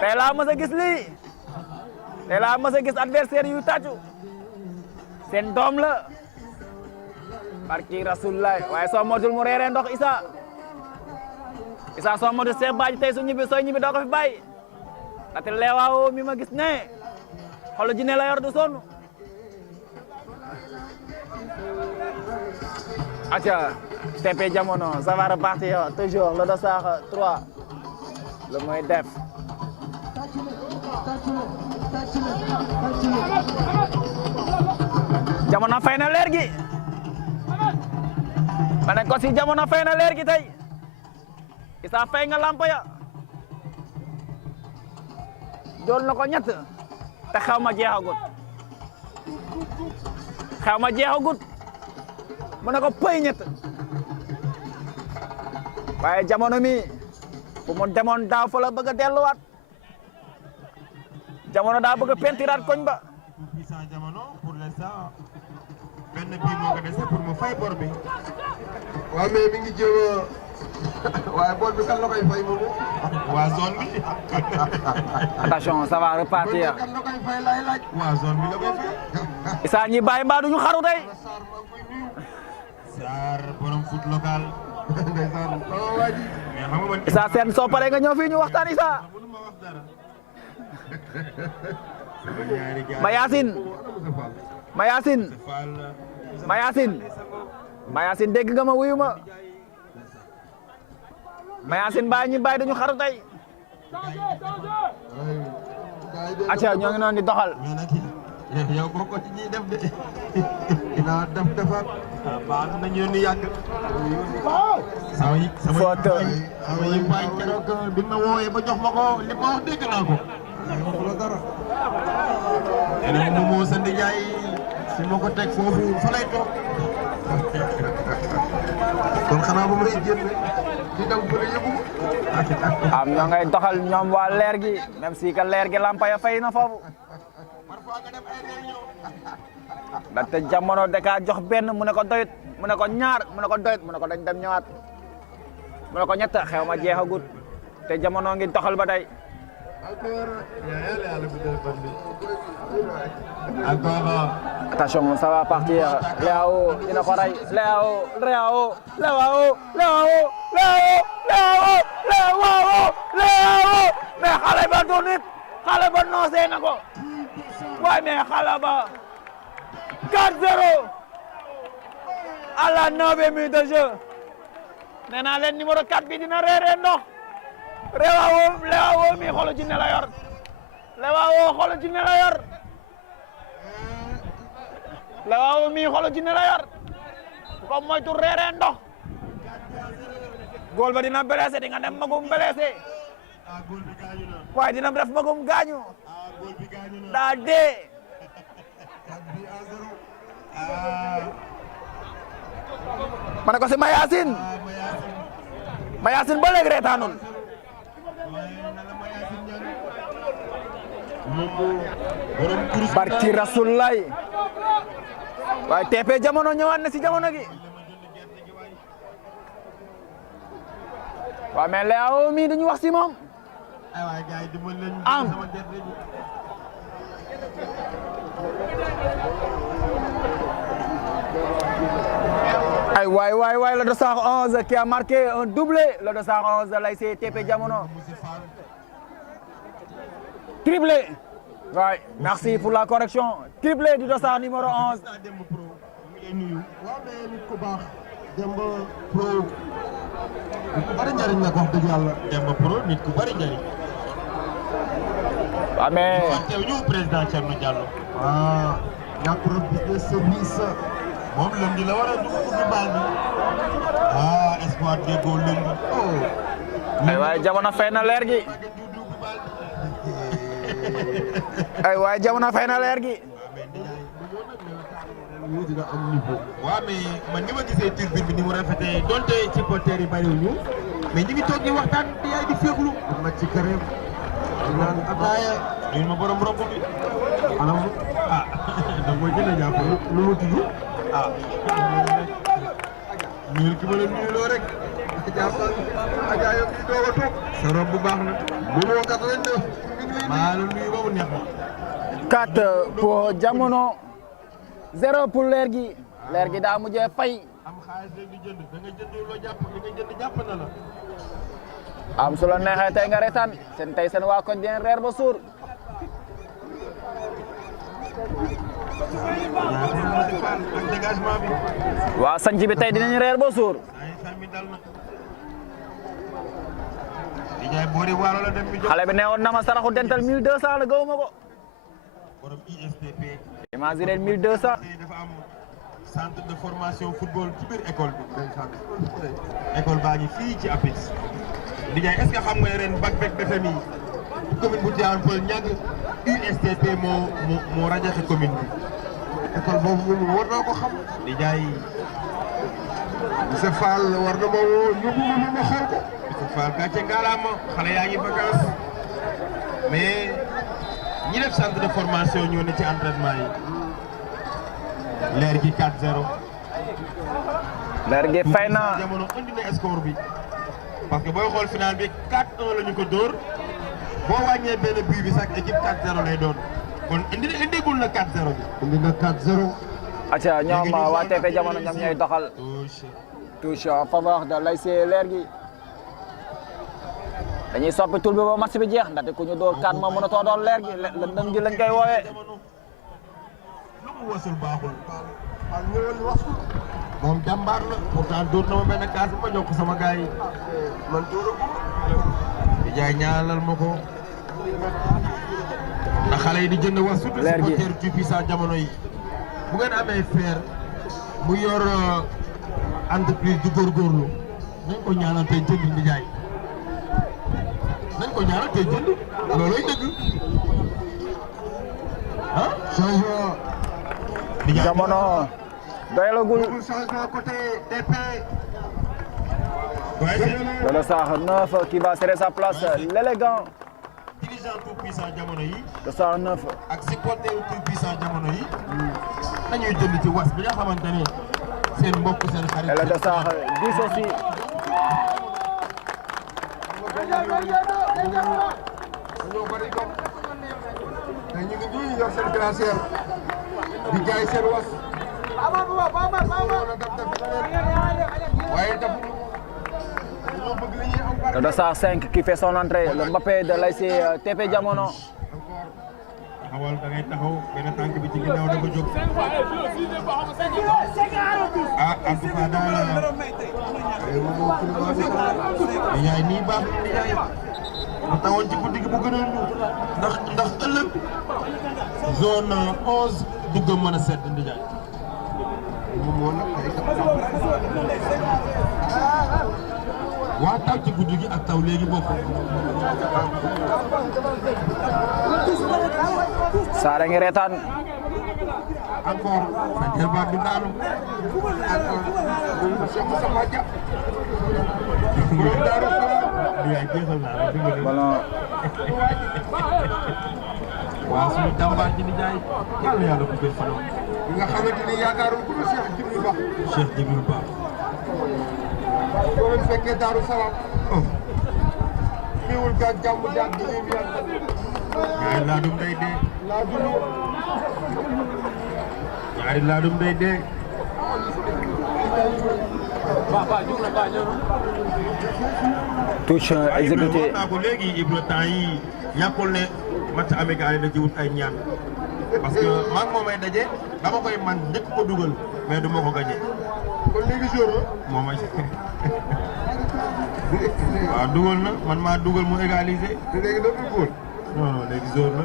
tey laa mës a gis lii tey laa mës a gis adversaire yu tàccu seen doom la barki Rasulullah waaye soo moytul mu reeree ndox Issa soo moytul Cheikh Badji tey sooy ñibbi doo ko fi bàyyi ndaxte Léao mi ma gis ne xolu jinne la yor du sonn. Aca TP Diamono, ça va repartir toujours le Dossard 3, le moins def. Jamono fay na leer gi ma ne ko si Jamono fay na leer gi tey Issa fay nga lamp ya dool na ko ñett te xew ma jeexagut mu ne ko pëy ñett waaye Jamono mi fu mu demoon daaw fa la bëgg a delluwaat Jamono daa bëgg a pentiraat koñ ba Jamono pour l'instant benn bii moo ko dese pour mu fay bor bi waaw mais mi ngi jéem a waaye bor bi kan la koy fay moomu. waa zone bi attention ça va repartir kan la koy fay laay laaj. waa zone bi la koy fay Issa ñi bàyyi mbaa duñu xaru tey Sarr maa ngi koy nuyu. Sarr borom foot local ndeysaan sama waa ji. mais xam nga man Issa seen soo paree nga ñëw fii ñu waxtaan Issa mënuma wax dara sama ñaari gars Mayacine dégg nga ma wuyu ma Mayacine bàyyi ñi bàyyi duñu xaru tey acca ñoo ngi noonu di doxal mais nag yow boo ko ci ñuy def de dinaa def defaat. baax nañu ni yàgg sama Faute. yi baay keroog bi ma wooyee ba jox ma ko li ma wax dégg naa ko waxula dara. nee na moom moo sa ndijaay si ma ko teg foofu fa lay toog kon xanaa ba may génn di daw bële yëgu ma. am ñoo ngay doxal ñoom waa leer gi même si que leer gi lampa ya fay na foofu parfois nga def ay réunion ndaxte Jamono da kaa jox benn mu ne ko doyut mu ne ko ñaar mu ne ko doyut mu ne ko dañ dem ñëwaat mu ne ko ñett xew ma jeexagut te Jamono ngi doxal ba tey encore attention ça va partir Léao dina ko rey Léao mais xale ba du nit xale ba noosee na ko waaye mais xale ba 4-0 à la 9e minute de jeu nee naa leen numéro 4 bi dina reeree ndox Léao mi xolu ci ne la yor Léao xolu ci ne la yor Léao mi xolu ci ne la yor ko moytu reeree ndox góol ba dina blessé di nga dem magum blessé góol bi gaañu na waaye dina def magum gaañu góol bi gaañu na daa dee ma ne ko si Mayacine Mayacine ba léegi reetaanul barki Rasulullah waaye TP Jamono ñëwaat na si Jamono gi waaw mais Léao mi duñu wax si moom ay waay gars yi dimbal leen am sama gerte gi ay waay le 211 qui a marqué un doublé le 211 lay see TP Jamono triplé ouais merci pour la correction triplé du dossard numéro 11 Demba Pro mu ngi lay nuyu waaw mais nit ku baax. Demba Pro. nit ku bari njariñ la ko wax dëgg yàlla. Demba Pro nit ku bari njariñ waaw mais teew ñu président Thierno Diallo ah ñàkkul business service. moom lundi la war a dugg ubbi baal bi ah espoir déggoo lundi ay waay Jamono fay na leer gi ay waay Jamono fay na leer gi ñu dina am niveau. waaw mais man ni ma gisee turbine bi ni mu rafetee donte supporters yi bariwuñu mais ñu ngi toog di waxtaan di yaay di féexlu nag ci këram. di naan ataaya. ñun ma borom rob bi anam. ah da mooy gën a jàpp lu mu tudd. ah nuyul ki ma la nuyuloo rek jàppal. Adja yow di doog a toog. sa rob bu baax na numéro 89. maa la nuyu ba mu neex ma 4 pour Jamono 0 pour leer gi daa mujjee fay am xaalis rek di jënd da nga jënd loo jàpp li nga jënd jàpp na la am su la neexee tey nga retaan seen waa koñ dinañ reer ba suur ak dégagement bi waa sanc bi tey dinañ reer ba suur ay xel mi dal na di jaay boori waalo la dem bi jox xale bi neewoon na ma saraxu dental 1200 la gawuma ko borom ISTP. Imaginez 1200. dafa am centre de formation football ci biir école bi. école baa ngi fii ci APIX. Ndiaye est-ce que xam nga ren bac beeg BFEM commune bu Tivaouane Peulh ñàkk USTP moo rajaxe commune bi. école boobu moom war naa ko xam. Ndiaye. monsieur Fall war na ma woo yóbbu ma xool ko. monsieur Fall gàcce ngalaama xale yaa ngi vacances mais ñi def centre de formation ñoo ne ci entraînement yi. leer gi 4-0. leer gi fay na. jamono indi na score bi parce que booy xool final bi 4-1 la ñu ko dóor boo wàññee benn but bi sax équipe 4-0 lay doon kon indigul na 4-0 bi. indi na 4-0. acca ñoom waa TP Jamono ñoom ñooy doxal. touche en faveur de l'ASC leer gi. dañuy soppi tur bi ba match bi jeex ndaxte ku ñu door 4 ma mën a too doon leer gi lëndëm gi lañ koy woowee. lu mu wasul baaxul. waaw ñëwal wasul. moom jàmbaar la pourtant dóor na ma benn kaas ma jox ko sama gars yi. man tuuru. di jaay ñaanal ma ko. ndax xale yi di jënd was. surtout supporter du puissant jamono yi. bu ngeen amee fer mu yor entreprise du góorgóorlu nañ ko ñaanal tey jënd di jaay. nañ ko ñaanal tey jënd looloy dëgg. ah. changement. Jamono doyalagul. changement côté DP. Le Sarr 9 qui va serrer sa place, l'élégant. dirigeant tout puissant jamono yi. Le Sarr 9. ak supporter tout puissant jamono yi. nañuy jënd ci was bi nga xamante ne seen mbokk seen xarit. Et le Sarr 10 aussi. dañoo bari comme te ñu ngi nii yor seen glacière di jaay seen was. waaye dañoo bëgg li ñuy am. Le Sarr 5 qui fait son entrée, le Mbappé de l'ASC TP Jamono. taxawal da ngay taxaw benn tànk bi ci ginnaaw dafa jóg. ah en tout cas daal yaay nii baax na ni yaay mu tawoon ci guddi gi bu gënoon ñu ndax ëllëg zone 11 duggam mën a sedd ndi jaay. waa taw ci guddi gi ak taw léegi bokk. Sarr a ngi reetaan. encore sa jërbaat bi daanu. Cheikh Moustapha Dia. borom Daaru Salaam. yaay jeexal naa la dimbali. Ballon. waaw suñu jàmbaar ji di jaay yàlla yàlla ko gën fanam. bi nga xamante ni yaakaaroon ku Cheikh Jibril Ba. Cheikh Jibril Ba. boo leen fekkee Daaru Salaam. ñëwul gaag jàmm jaag bi ñuy yàgg. ñaari laadum day dee. laa dund. ñaari laadum day dee. Touche exécuté. wax naa ko léegi Ibra temps yi ñàkkul ne match amical yi da ci wut ay ñaan parce que maa ngi moomay daje dama koy man njëkk ko dugal mais du ma ko gagné. kon léegi jour la. moom ay waaw dugal na man maa dugal mu égalisé. te léegi dootul góor. non non léegi jour la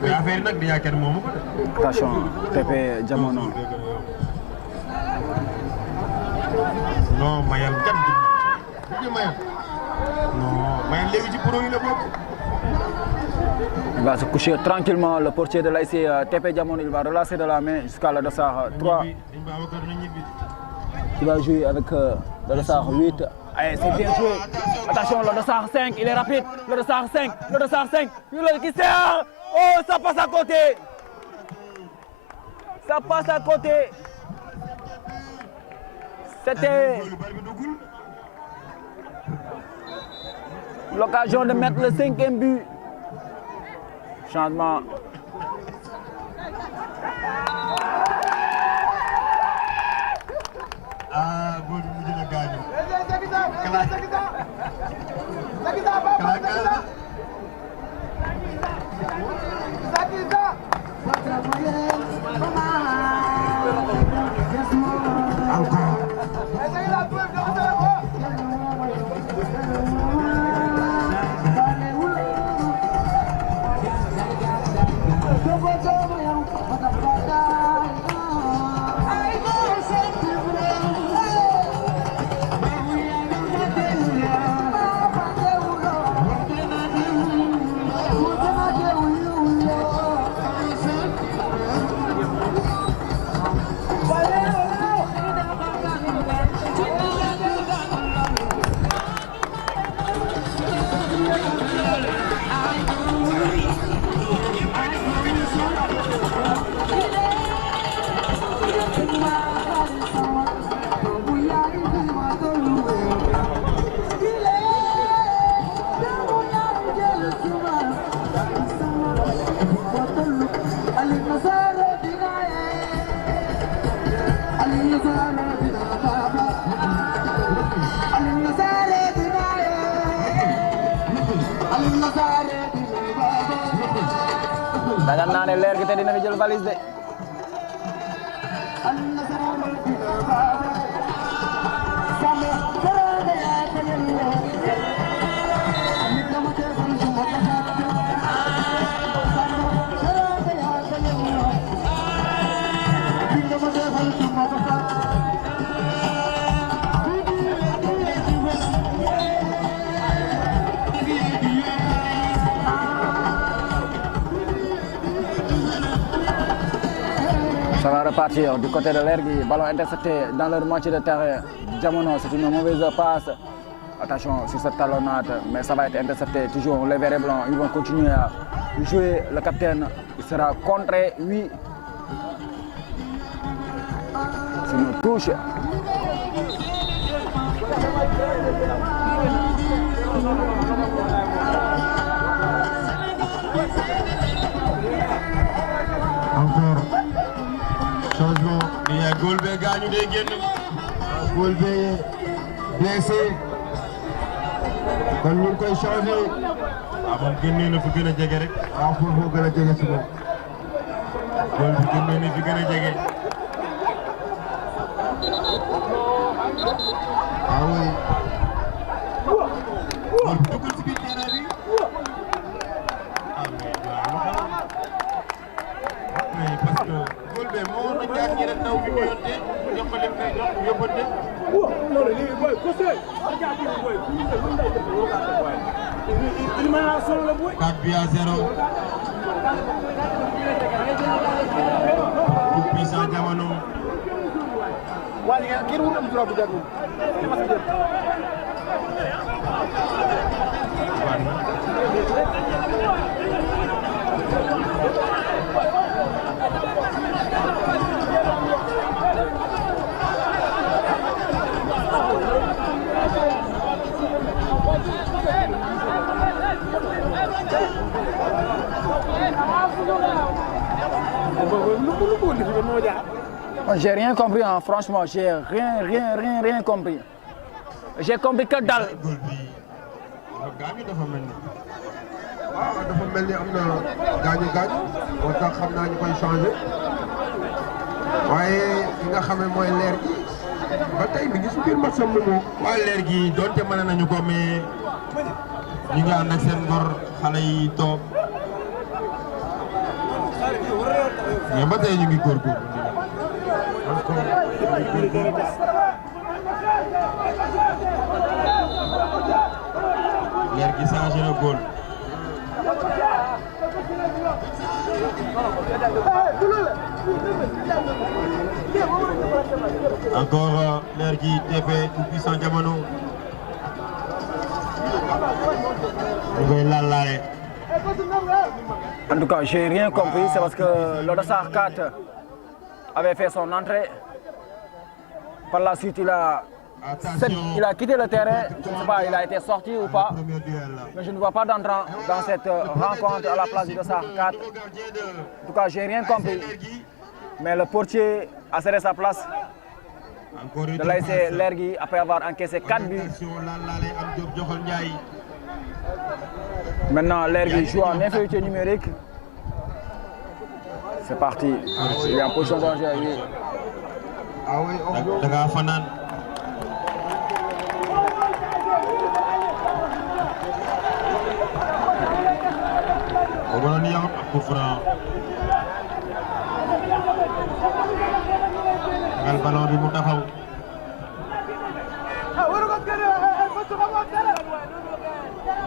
mais affaire yi nag di kenn moomu ko de. Attention, TP Jamono. non mayal kat di mayal. non mayal léegi ci pro yi la bokk. Il va se coucher tranquillement, le portier de l'ASC TP Jamono. Il va relancer de la main jusqu'à le Sarr 3. Qui va jouer avec le Sarr 8. Allez, c'est bien joué. Attention, le Sarr 5, il est rapide. Le Sarr 5, le Sarr 5. Le qui sert. Oh, ça passe à côté. Ça passe à côté. C'était l'occasion de mettre le 5e but. Changement. ah góor bi mujj na gaañu. ragal naa ne leer gi te dina fi jël valise de. Ça va repartir du côté de l'Ergui. Ballon intercepté dans leur moitié de terrain. Diamono, c'est une mauvaise passe. Attention sur cette talonnade, mais ça va être intercepté. Toujours les verts et blancs, ils vont continuer à jouer. Le capitaine il sera contré. Oui. C'est une touche. Encore changement. Il y a Golbe gaañu day génn. Golbe blessé. kon ñu ngi koy changé. waaw moom génnee na fi gën a jege rek. waaw foofu gën a jege si moom. Golbe génnee na fi gën a jege. ah oui. Golbe dugul ci biir terrain bi. ah mais parce que Golbe moo war a jaar ñi rek daw bi mu yónnee jox ko lim koy jox yóbbante. Quatre buts à 0. Tout puissant Diamono. J'ai rien compris, hein. Franchement, j'ai rien compris. J'ai compris que dalle. Gaañu dafa mel ni. waaw dafa mel ni am na gaañu moo tax xam naa ñu koy changé waaye ki nga xamee mooy leer gi ba tey mi ngi si biir match am moom. waa leer gi doonte mën nañu ko mais ñu ngi ànd ak seen ngor xale yi toog mais ba tey ñu ngi góorgóorlu. leer gi changé na góol. encore leer gi TP tout puissant Diamono. ñu koy laalaale. En tout cas, j'ai rien compris. C'est parce que le Dossard 4 avait fait son entrée. Par la suite, il a quitté le terrain. Je ne sais pas, il a été sorti ou pas. Mais je ne vois pas d'entrant dans cette rencontre à la place du Dossard 4. En tout cas, j'ai rien compris. Mais le portier a cédé sa place de l'ASC L'Ergui après avoir encaissé 4 buts. Maintenant, L'Ergui joue en infériorité numérique. C'est parti. Il est en position de danger. ah oui da ngaa fanaan. boo mënoon yow ak coup franc. tegal ballon bi mu taxaw.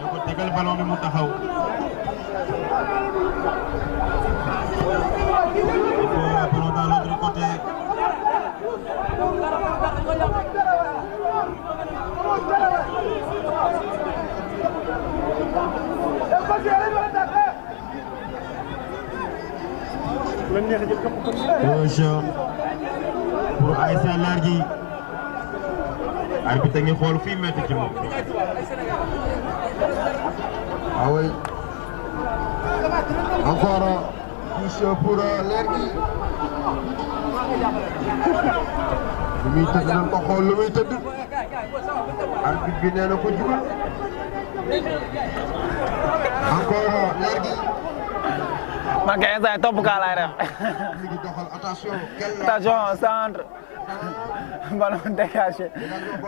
ñoo ko tegal ballon bi mu taxaw. ballon dans l'autre côté. Gauche pour ASC L'Ergui. arbitre ngi xool fii metti ci moom. ah oui encore touche pour L'Ergui. lu muy tëdd nañ ko xool lu muy tëdd. arbitre bi nee na ko jugal. encore L'Ergui. man kay instant topp kaa laay def. mi ngi doxal attention. attention centre. ballon dégagé.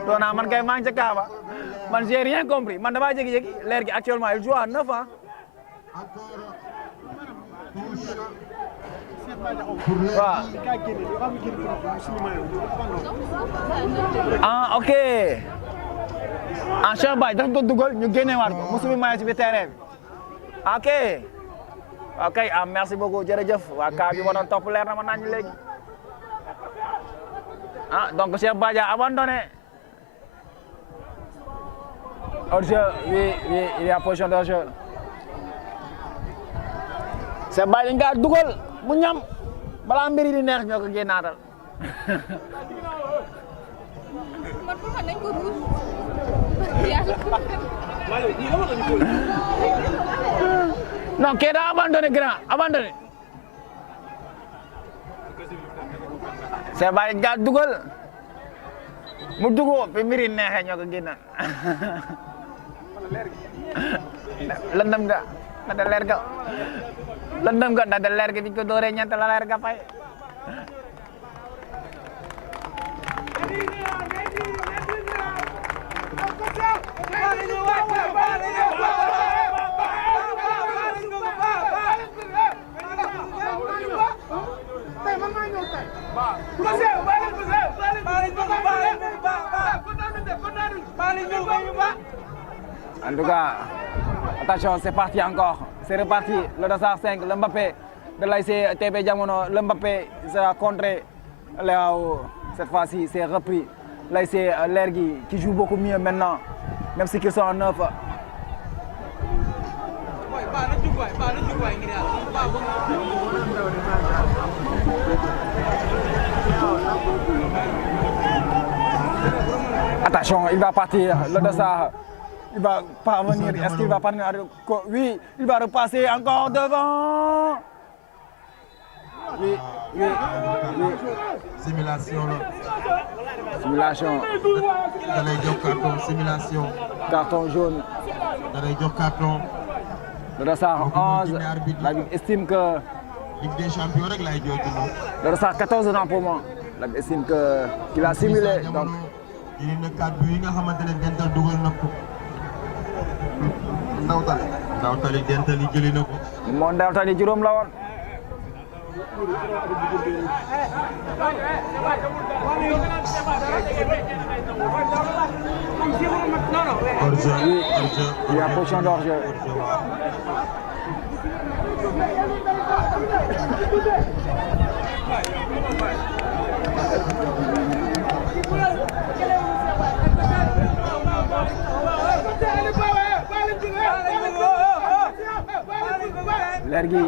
donc man kay maa ngi ca Kaaba man j'ai rien compris man damaa jékki-jékki leer gi actuellement il joue à 9 ans. waaw. ah ok. ah Cheikh Baye dafa doon dugal ñu génneewaat ko musu bi maye ci biir terrain bi. ok. ok ah merci beaucoup jërëjëf waa Kaaba bi ma doon topp leer na ma nañu léegi. ah donc Cheikh Baye a abandonné. hors-jeu oui il y a position de hors-jeu. Cheikh Baye dañu kaa dugal mu ñam balaa mbir yi di neex ñoo ko génnaatal. non kii daa abandonné grand abandonné. Cheikh Baye dañu kaa dugal mu dugg fi mbir yi neexee ñoo ko génnaat. lëndëm nga na da leer ga lëndëm nga na da leer ga biñ ko dooree ñeent la leer ga fay. En tout cas, attention, c'est parti encore. C'est reparti. Le dossard 5, le Mbappé de l'ASC TP Diamono. Le Mbappé sera contré. Cette fois-ci, c'est repris. L'ASC Lergui qui joue beaucoup mieux maintenant, même si ils sont en 9. Attention, il va partir. Le dossard. Il va parvenir. Est-ce qu'il va parvenir? Oui, il va repasser encore devant. Oui. Simulation là. Simulation. Da lay jox carton simulation. Carton jaune. Da lay jox carton. Le dossard 11. L'arbitre estime que. Ligue des champions rek lay jooytu moom. Le dossard 14 ans pour moi. L'arbitre estime qu'il a simulé. Donc. Il y a 4 buts yi nga xamante ne Dental dugal na ko. Ndawtali Dental yi jëli na ko. Moom Ndawtali juróom la woon. Hors-jeu. Il y a position de hors-jeu. Lergui.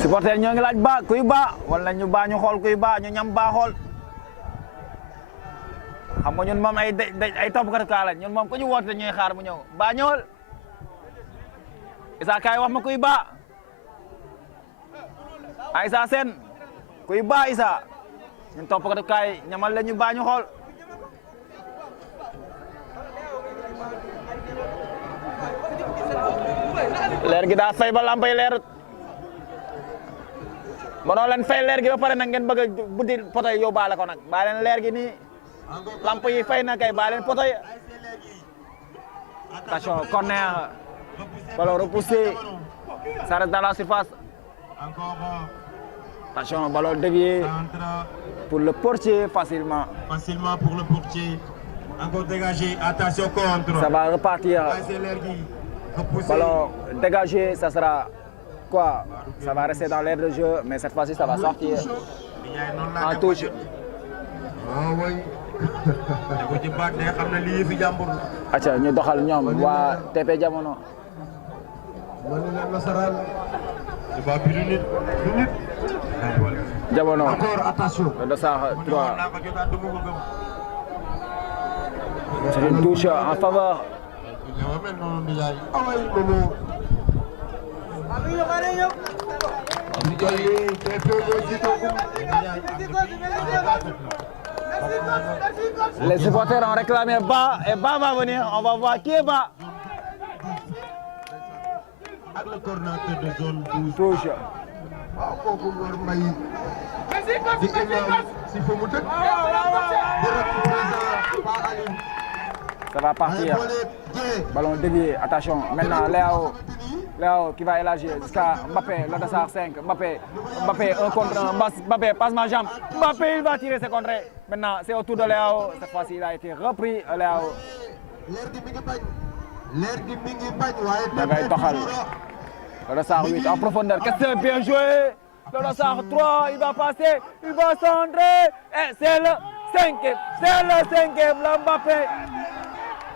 Supporter ñoo ngi laaj ba kuy ba wala ñu ba ñu xool kuy ba ñu ñam ba xool xam nga ñun moom ay toppkat kaa lañ ñun moom ku ñu woote ñuy xaar mu ñëw ba ñëwal Issa kaay wax ma kuy ba Issa Sène kuy ba Issa ñun toppkat kaay ñamal la ñu ba ñu xool leer gi daa fay ba lampay leerut mënoo leen fay leer gi ba pare nag ngeen bëgg a buddi poto yi yóbbaale ko nag baa leen leer gi nii lamp yi fay na kay baa leen poto yi attention corner ballon repoussé ça reste dans la surface attention ballon dévié pour le portier facilement pour le portier encore dégagé attention contre ça va repartir ballon dégagé ça sera quoi ça va rester dans l'aire de jeu mais cette fois-ci ça va sortir en touche acca ñu doxal ñoom waa TP Diamono man leen nasaraan. Diamono. Encore attention. Le Dossard 3. C'est une touche en faveur. Les supporters ont réclamé bas et bas va venir. On va voir qui est bas. Avec le coordinateur de zone 12. Touche. Ça va partir. Ballon dévié. Attention. Maintenant, Léo qui va élargir jusqu'à Mbappé. Le Dossard 5. Mbappé 1 contre 1. Mbappé passe ma jambe. Mbappé, il va tirer ses contrées. Maintenant, c'est au tour de Léo. Cette fois-ci, il a été repris. Léo. Le Dossard 8 en profondeur. Qu'est-ce que c'est bien joué. Le Dossard 3, il va passer. Il va centrer. Et c'est le 5e. C'est le 5e. Le Mbappé.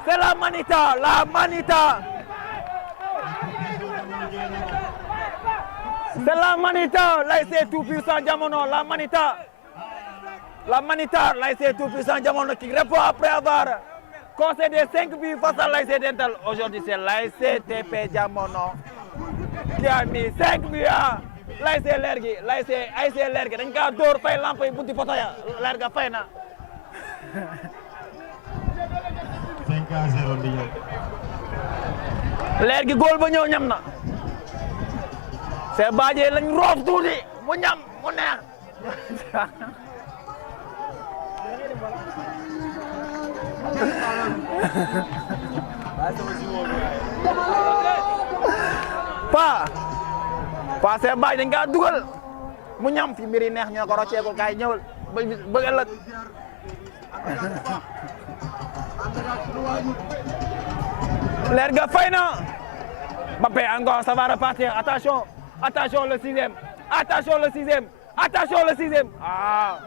C'est la Manita. La Manita. C'est la Manita. Là, c'est tout puissant Diamono. La Manita. La Manita. Là, c'est tout puissant Diamono qui répond après avoir concédé 5 buts face à l'ASC Dental. Aujourd'hui, c'est l'ASC TP Diamono qui a mis 5 buts à l'ASC Lergui. ASC Lergui dañ ka door fay lampe yi bunti poto ya Lerga fay na. 5-0 Ndiaye. Lergui góol ba ñëw ñam na. C'est Badji lañ roof tuuti mu ñam mu neex. Pa c'est Badji dañ ka dugal mu ñam fi mbiri neex ñoo ko rocceeku kaay ñëwal bëgg ëllëg. Lerga fay na. Mbappé encore, ça va repartir. Attention, attention le 6e. Attention le 6e. Attention le 6e. Ah.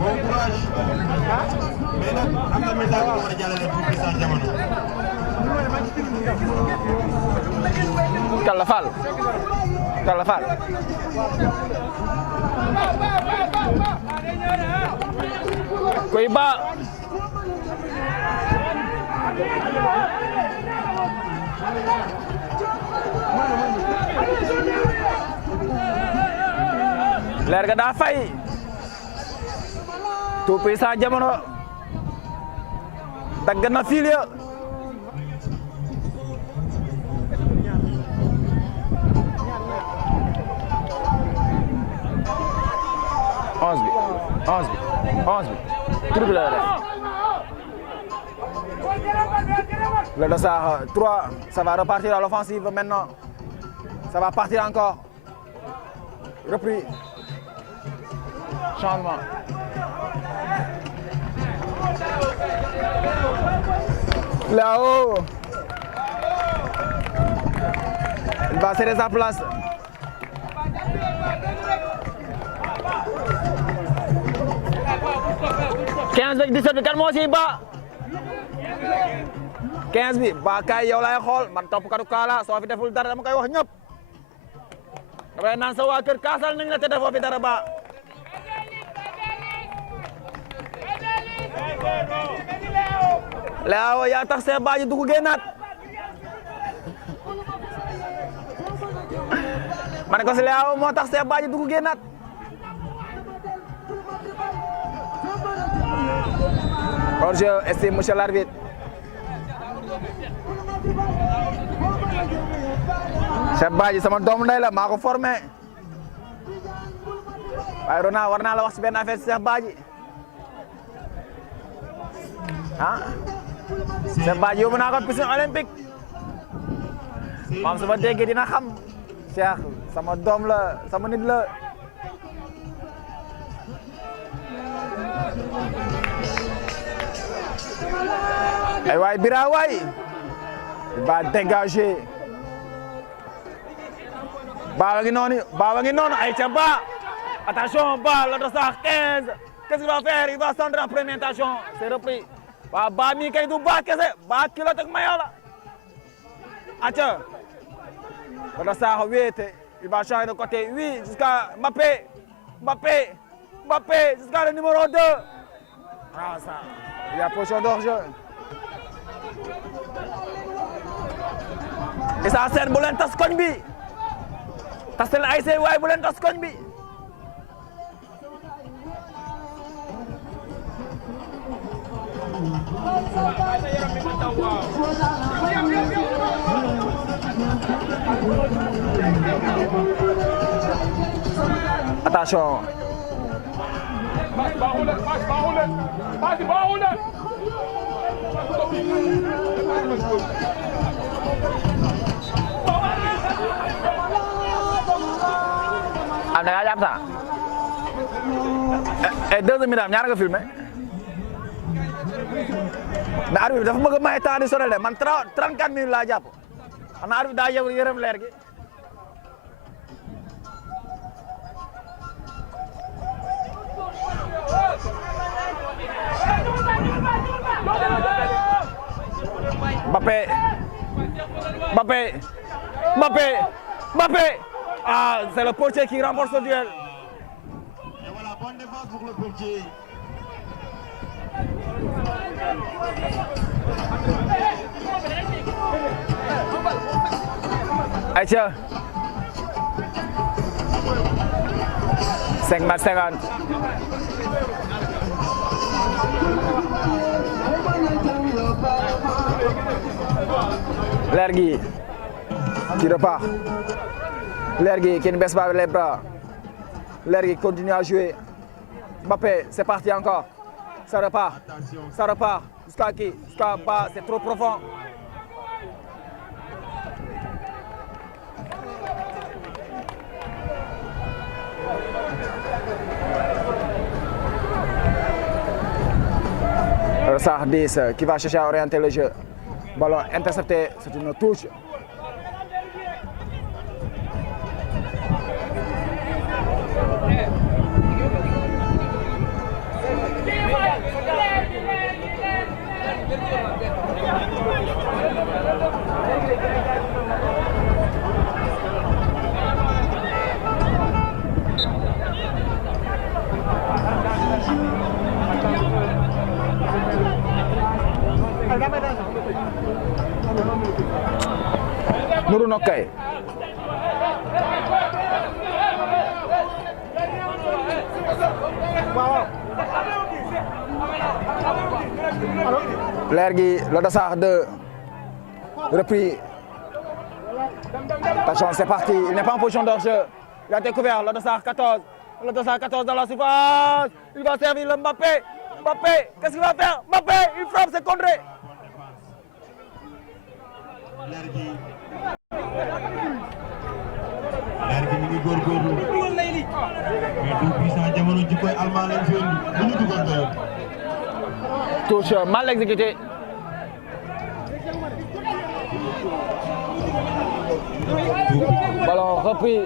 Bon courage. Mais nag am na message bu war a jàllale pour puissance Diamono. Kalla Fall. Kalla Fall. Koy ba. Lerga daa fay. Tout puissant Diamono. Dagg na fil ya. Triple le Dossard 3, ça va repartir à l'offensive maintenant. Ça va partir encore. Repris. Changement. Là-haut. Il va serrer sa place. Quinze ak 17 bi kan moo siy ba 15 bi ba kay yow lay xool man toppkatu kaala soo fi deful dara dama koy wax ñëpp damay naan sa waa kër kaasal nañ la te defoo fi dara ba Léo yaa tax see Badji dugg génnaat ma ne ko si Léo moo tax see Badji dugg génnaat hors-jeu, estime monsieur l'arbitre. Cheikh Badji sama doomu ndey la maa ko formé waaye Rona war naa la wax si benn affaire si Cheikh Badji ah Cheikh Badji yóbbu naa ko piscine olympique moom su ma déggee dina xam Cheikh sama doom la sama nit la. ay waay Bira waay il va dégager Ba ngi noonu ay ca Ba attention Ba le Dossard 15 qu'est-ce qu'il va faire il va centrer en première intention c'est repris waaw Ba mi kay du Ba kese Ba kilo teg mayo la Atcha. Lodo Sarr, oui, il va changer de côté. Oui, jusqu'à Mbappé. Mbappé. Mbappé, jusqu'à le numéro 2. Ah, ça. Il y a position d'hors-jeu. Et ça, c'est un boulen tas koñ bi. Tas leen ay waay boulen tas koñ bi. Attention. am na nga jàpp sax et deuxième mi-temps ñaar nga filmé mais arbitre bi dafa bëgg a may temps additionnel de man 34 minutes laa jàpp xam naa arbitre daa yërëm leer gi Mbappé Mbappé Mbappé Mbappé ah c'est le portier qui remporte ce duel. Et voilà, bonne défense pour le portier. Aïcha 5m50. Lergui qui repart. Lergui qui ne baisse pas les bras. Lergui continue à jouer. Mbappé, c'est parti encore. Ça repart. Ça repart. Jusqu'à qui? Jusqu'à bas, c'est trop profond. Sarr 10 qui va chercher à orienter le jeu. Ballon intercepté, c'est une touche. Nuru Nokay. Lergui, Lodo Sarr 2. Repris. Attention, c'est parti. Il n'est pas en position d'hors-jeu. Il a découvert Lodo Sarr 14. Lodo Sarr 14 dans la surface. Il va servir le Mbappé. Mbappé, qu'est-ce qu'il va faire? Mbappé, il frappe, c'est contré. Lergui mi ngi góorgóorlu mais tout puissant jamono ji koy Allemand lañ fi indi bu ñu dugal doyoo. Touche mal exécutée. Ballon repris,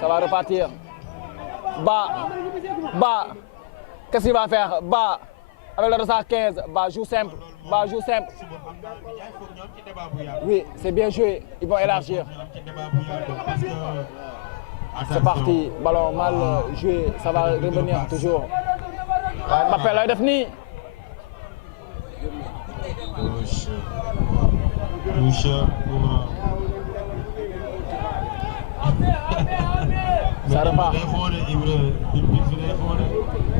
ça va repartir. Bas, qu'est-ce qu'il va faire? Bas, avec le Sarr 15, Bas joue simple, Bas joue simple. Oui, c'est bien joué, ils vont élargir. C'est parti, ballon mal joué, ça va revenir toujours. Mbappé lay def nii. Touche pour Ça repart.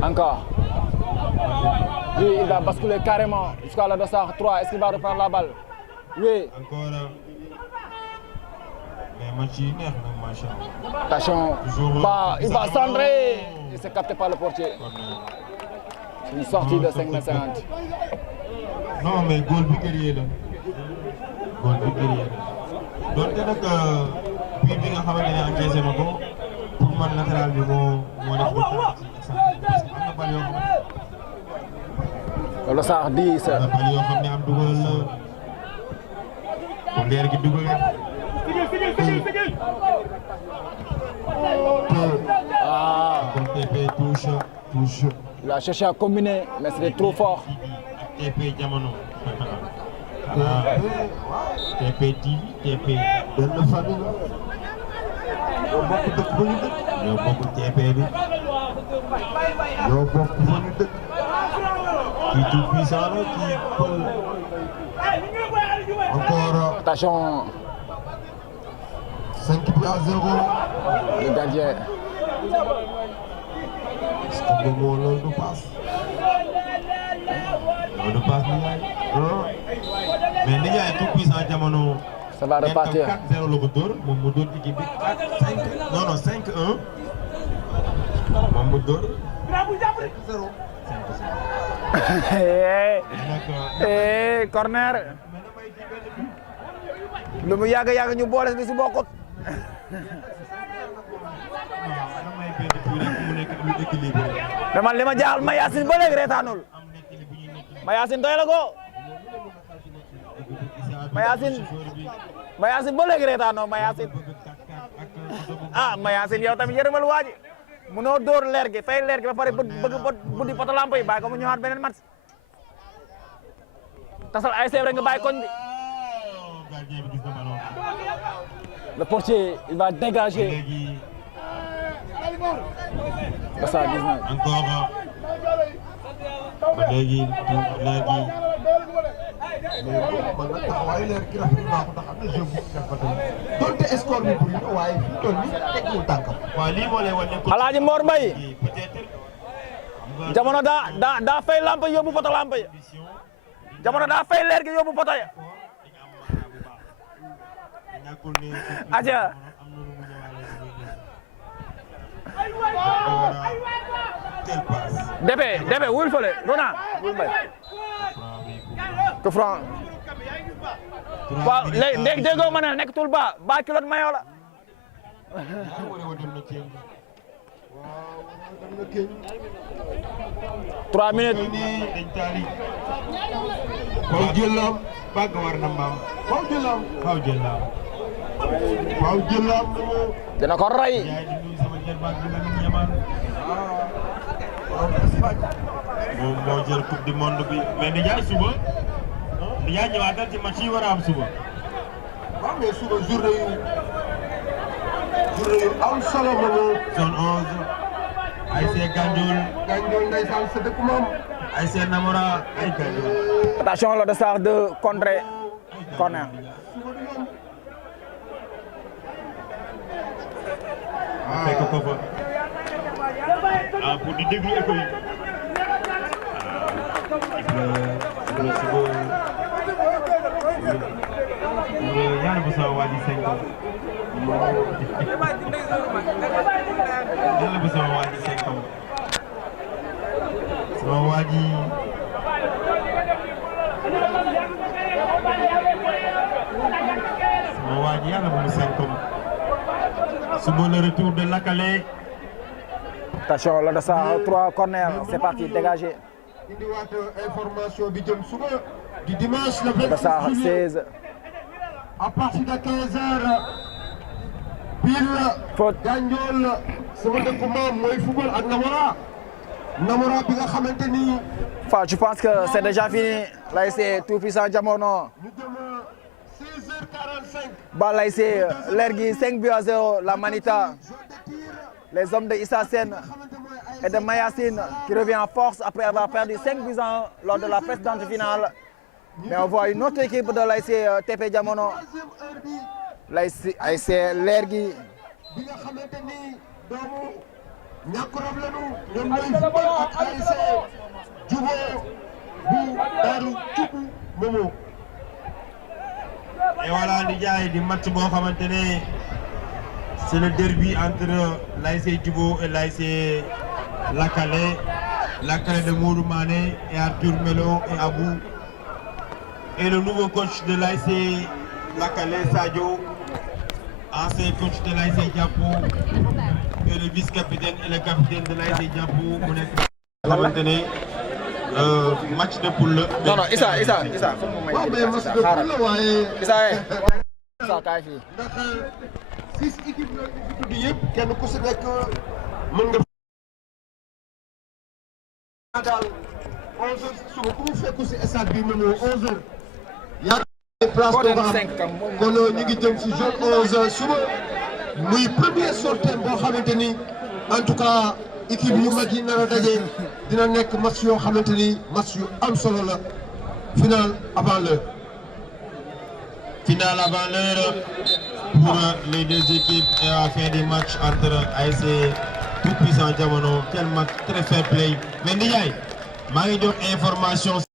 Encore. Oui, il va basculer carrément jusqu'à la Lodo Sarr 3. Est-ce qu'il va reprendre la balle? Oui. Encore. Mais match yi neex na machallah. Attention. Bah, il va centrer. Il s'est capté par le portier. C'est une sortie de 5m50. Non, mais goal bi guerrier la. Goal bi guerrier la. Donc nag bii bi nga xamante ne encaissé na ko pour man latéral bi moo def retard ci parce que am na bal yoo xam Lodo Sarr 10. am na bal yoo xam ne am dugal la bu leer gi dugal. Ah. TP touche. Il a cherché à combiner, mais c'était trop fort. TP jamono. TP TV TP benn famille la ñoo bokk dëkk ba ñu dëkk ñoo bokk TP bi ñoo bokk fa ñu dëkk kii tout puissant la kii pël encore Attention, 5 buts à 0 le gardien. est-ce que Momo loolu du passe loolu passe ni yaay mais ni yaay tout puissant jamono Ça va repartir. 4-0 la ko dóor moom mu dóor équipe bi 4-5 non non 5-1 moom mu dóor 0 Corner. lu mu yàgg yàgg ñu boole bi si bokkut. mais man li ma jaaxal Mayacine ba léegi reetaanul Mayacine doy la ko Mayacine ba léegi reetaanoo Mayacine ah Mayacine yow tamit yërëmal waa ji munoo dóor leer gi fay leer gi ba pare bëgg buddi poto lamp yi bàyyi ko mu ñëwaat beneen match tasal ay seef rek nga bàyyi koñ bi. Le portier il va dégager. Ça gis na encore léegi man nag taxawaayu leer ki rafetlu naa ko ndax am na jeu bu def ba tamit donte score bi bëri na waaye fi mu toll nii teguwul tànkam. waaw lii moo lay wan ne Alaaji Mor Mbaye jamono daa fay lamp yóbbu poto lamp yi jamono daa fay leer gi yóbbu poto ya aja Débé wul fële Rona wul Mbaye coup franc waaw léegi déggoo ma ne nekk tul ba kilot mayo la 3 minutes waaw jëlaam bàgg war na mbaam waaw jëlaam waaw jëlaam waaw jëlaam dina ko rey yaay di nuyu sama jarbaat bi Lamine Yaman moom moo jël coupe du monde bi mais Ndiaye suba Ndiaye ñëwaatal ci match yi war a am suba waaw mais suba journée yu am solo moomu zone 11 ASC Gandiol Gandiol ndeysaan sa dëkk moom ASC Namora ay Gandiol attention le dessert de contrer corner fekk ko fa pour di déglu écho yi yàlla bu sama waa ji 5 ans yàlla bu sama waa ji 5 ans sama waa ji yàlla bu mu 5 ans suba le retour de Lakale. Attention, là de ça, 3 corners, c'est parti, dégagé. indiwaat information bi jëm suba du dimanche le De ça, 26 juillet 16. à partir de 15h pile Faute. Gandiol sama dëkku maam mooy football ak Namora bi nga xamante ni Enfin, je pense que c'est déjà fini. Là, c'est tout puissant Diamono. ñu jëm 16h45 Bah, là, c'est l'Ergui 5 buts à 0, la Manita. jeu de tir Les hommes de Issa Sen xamante mooy et de Mayacine qui revient en force après avoir perdu 5 buts à 1 lors de la précédente finale. Mais on voit une autre équipe de l'AIC TP Diamono. troisième heure bi L'AIC l'Ergui. bi nga xamante ni doomu ñàkkuram lañu ñoom ñooy football ak ASC Jubo bu Daaru Cubu Momo. Et voilà di jaay di match boo xamante ne c'est le derby entre l'ASC Djibo et l'ASC Lakale. Lakale de Modou Mané et Arthur Melo et Abou. Et le nouveau coach de l'ASC Lakale, Sadio, ancien coach de l'ASC Diapo, et le vice-capitaine et le capitaine de l'ASC Diapo mu nekk xamante ne match de poule. Non, non, Issa. waaw mais match de poule la waaye. Issa kaay fii. ndax 6 équipes la ñu tudd yëpp kenn ku si nekk mën nga. daal 11h suba ku mu fekku si stade bi mu ñëw 11h. yaa place doo ko am kon ñu ngi jëm si zone 11 suba muy premier sortie boo xamante ni en tout cas équipe yu mag yi nar a daje dina nekk match yoo xamante ni match yu am solo la finale avant l'heure. Finale avant l'heure pour les deux équipes et à la fin du match entre ASC Tout Puissant Jamono. Quel match très fair play. Mais Ndiaye maa ngi jox information.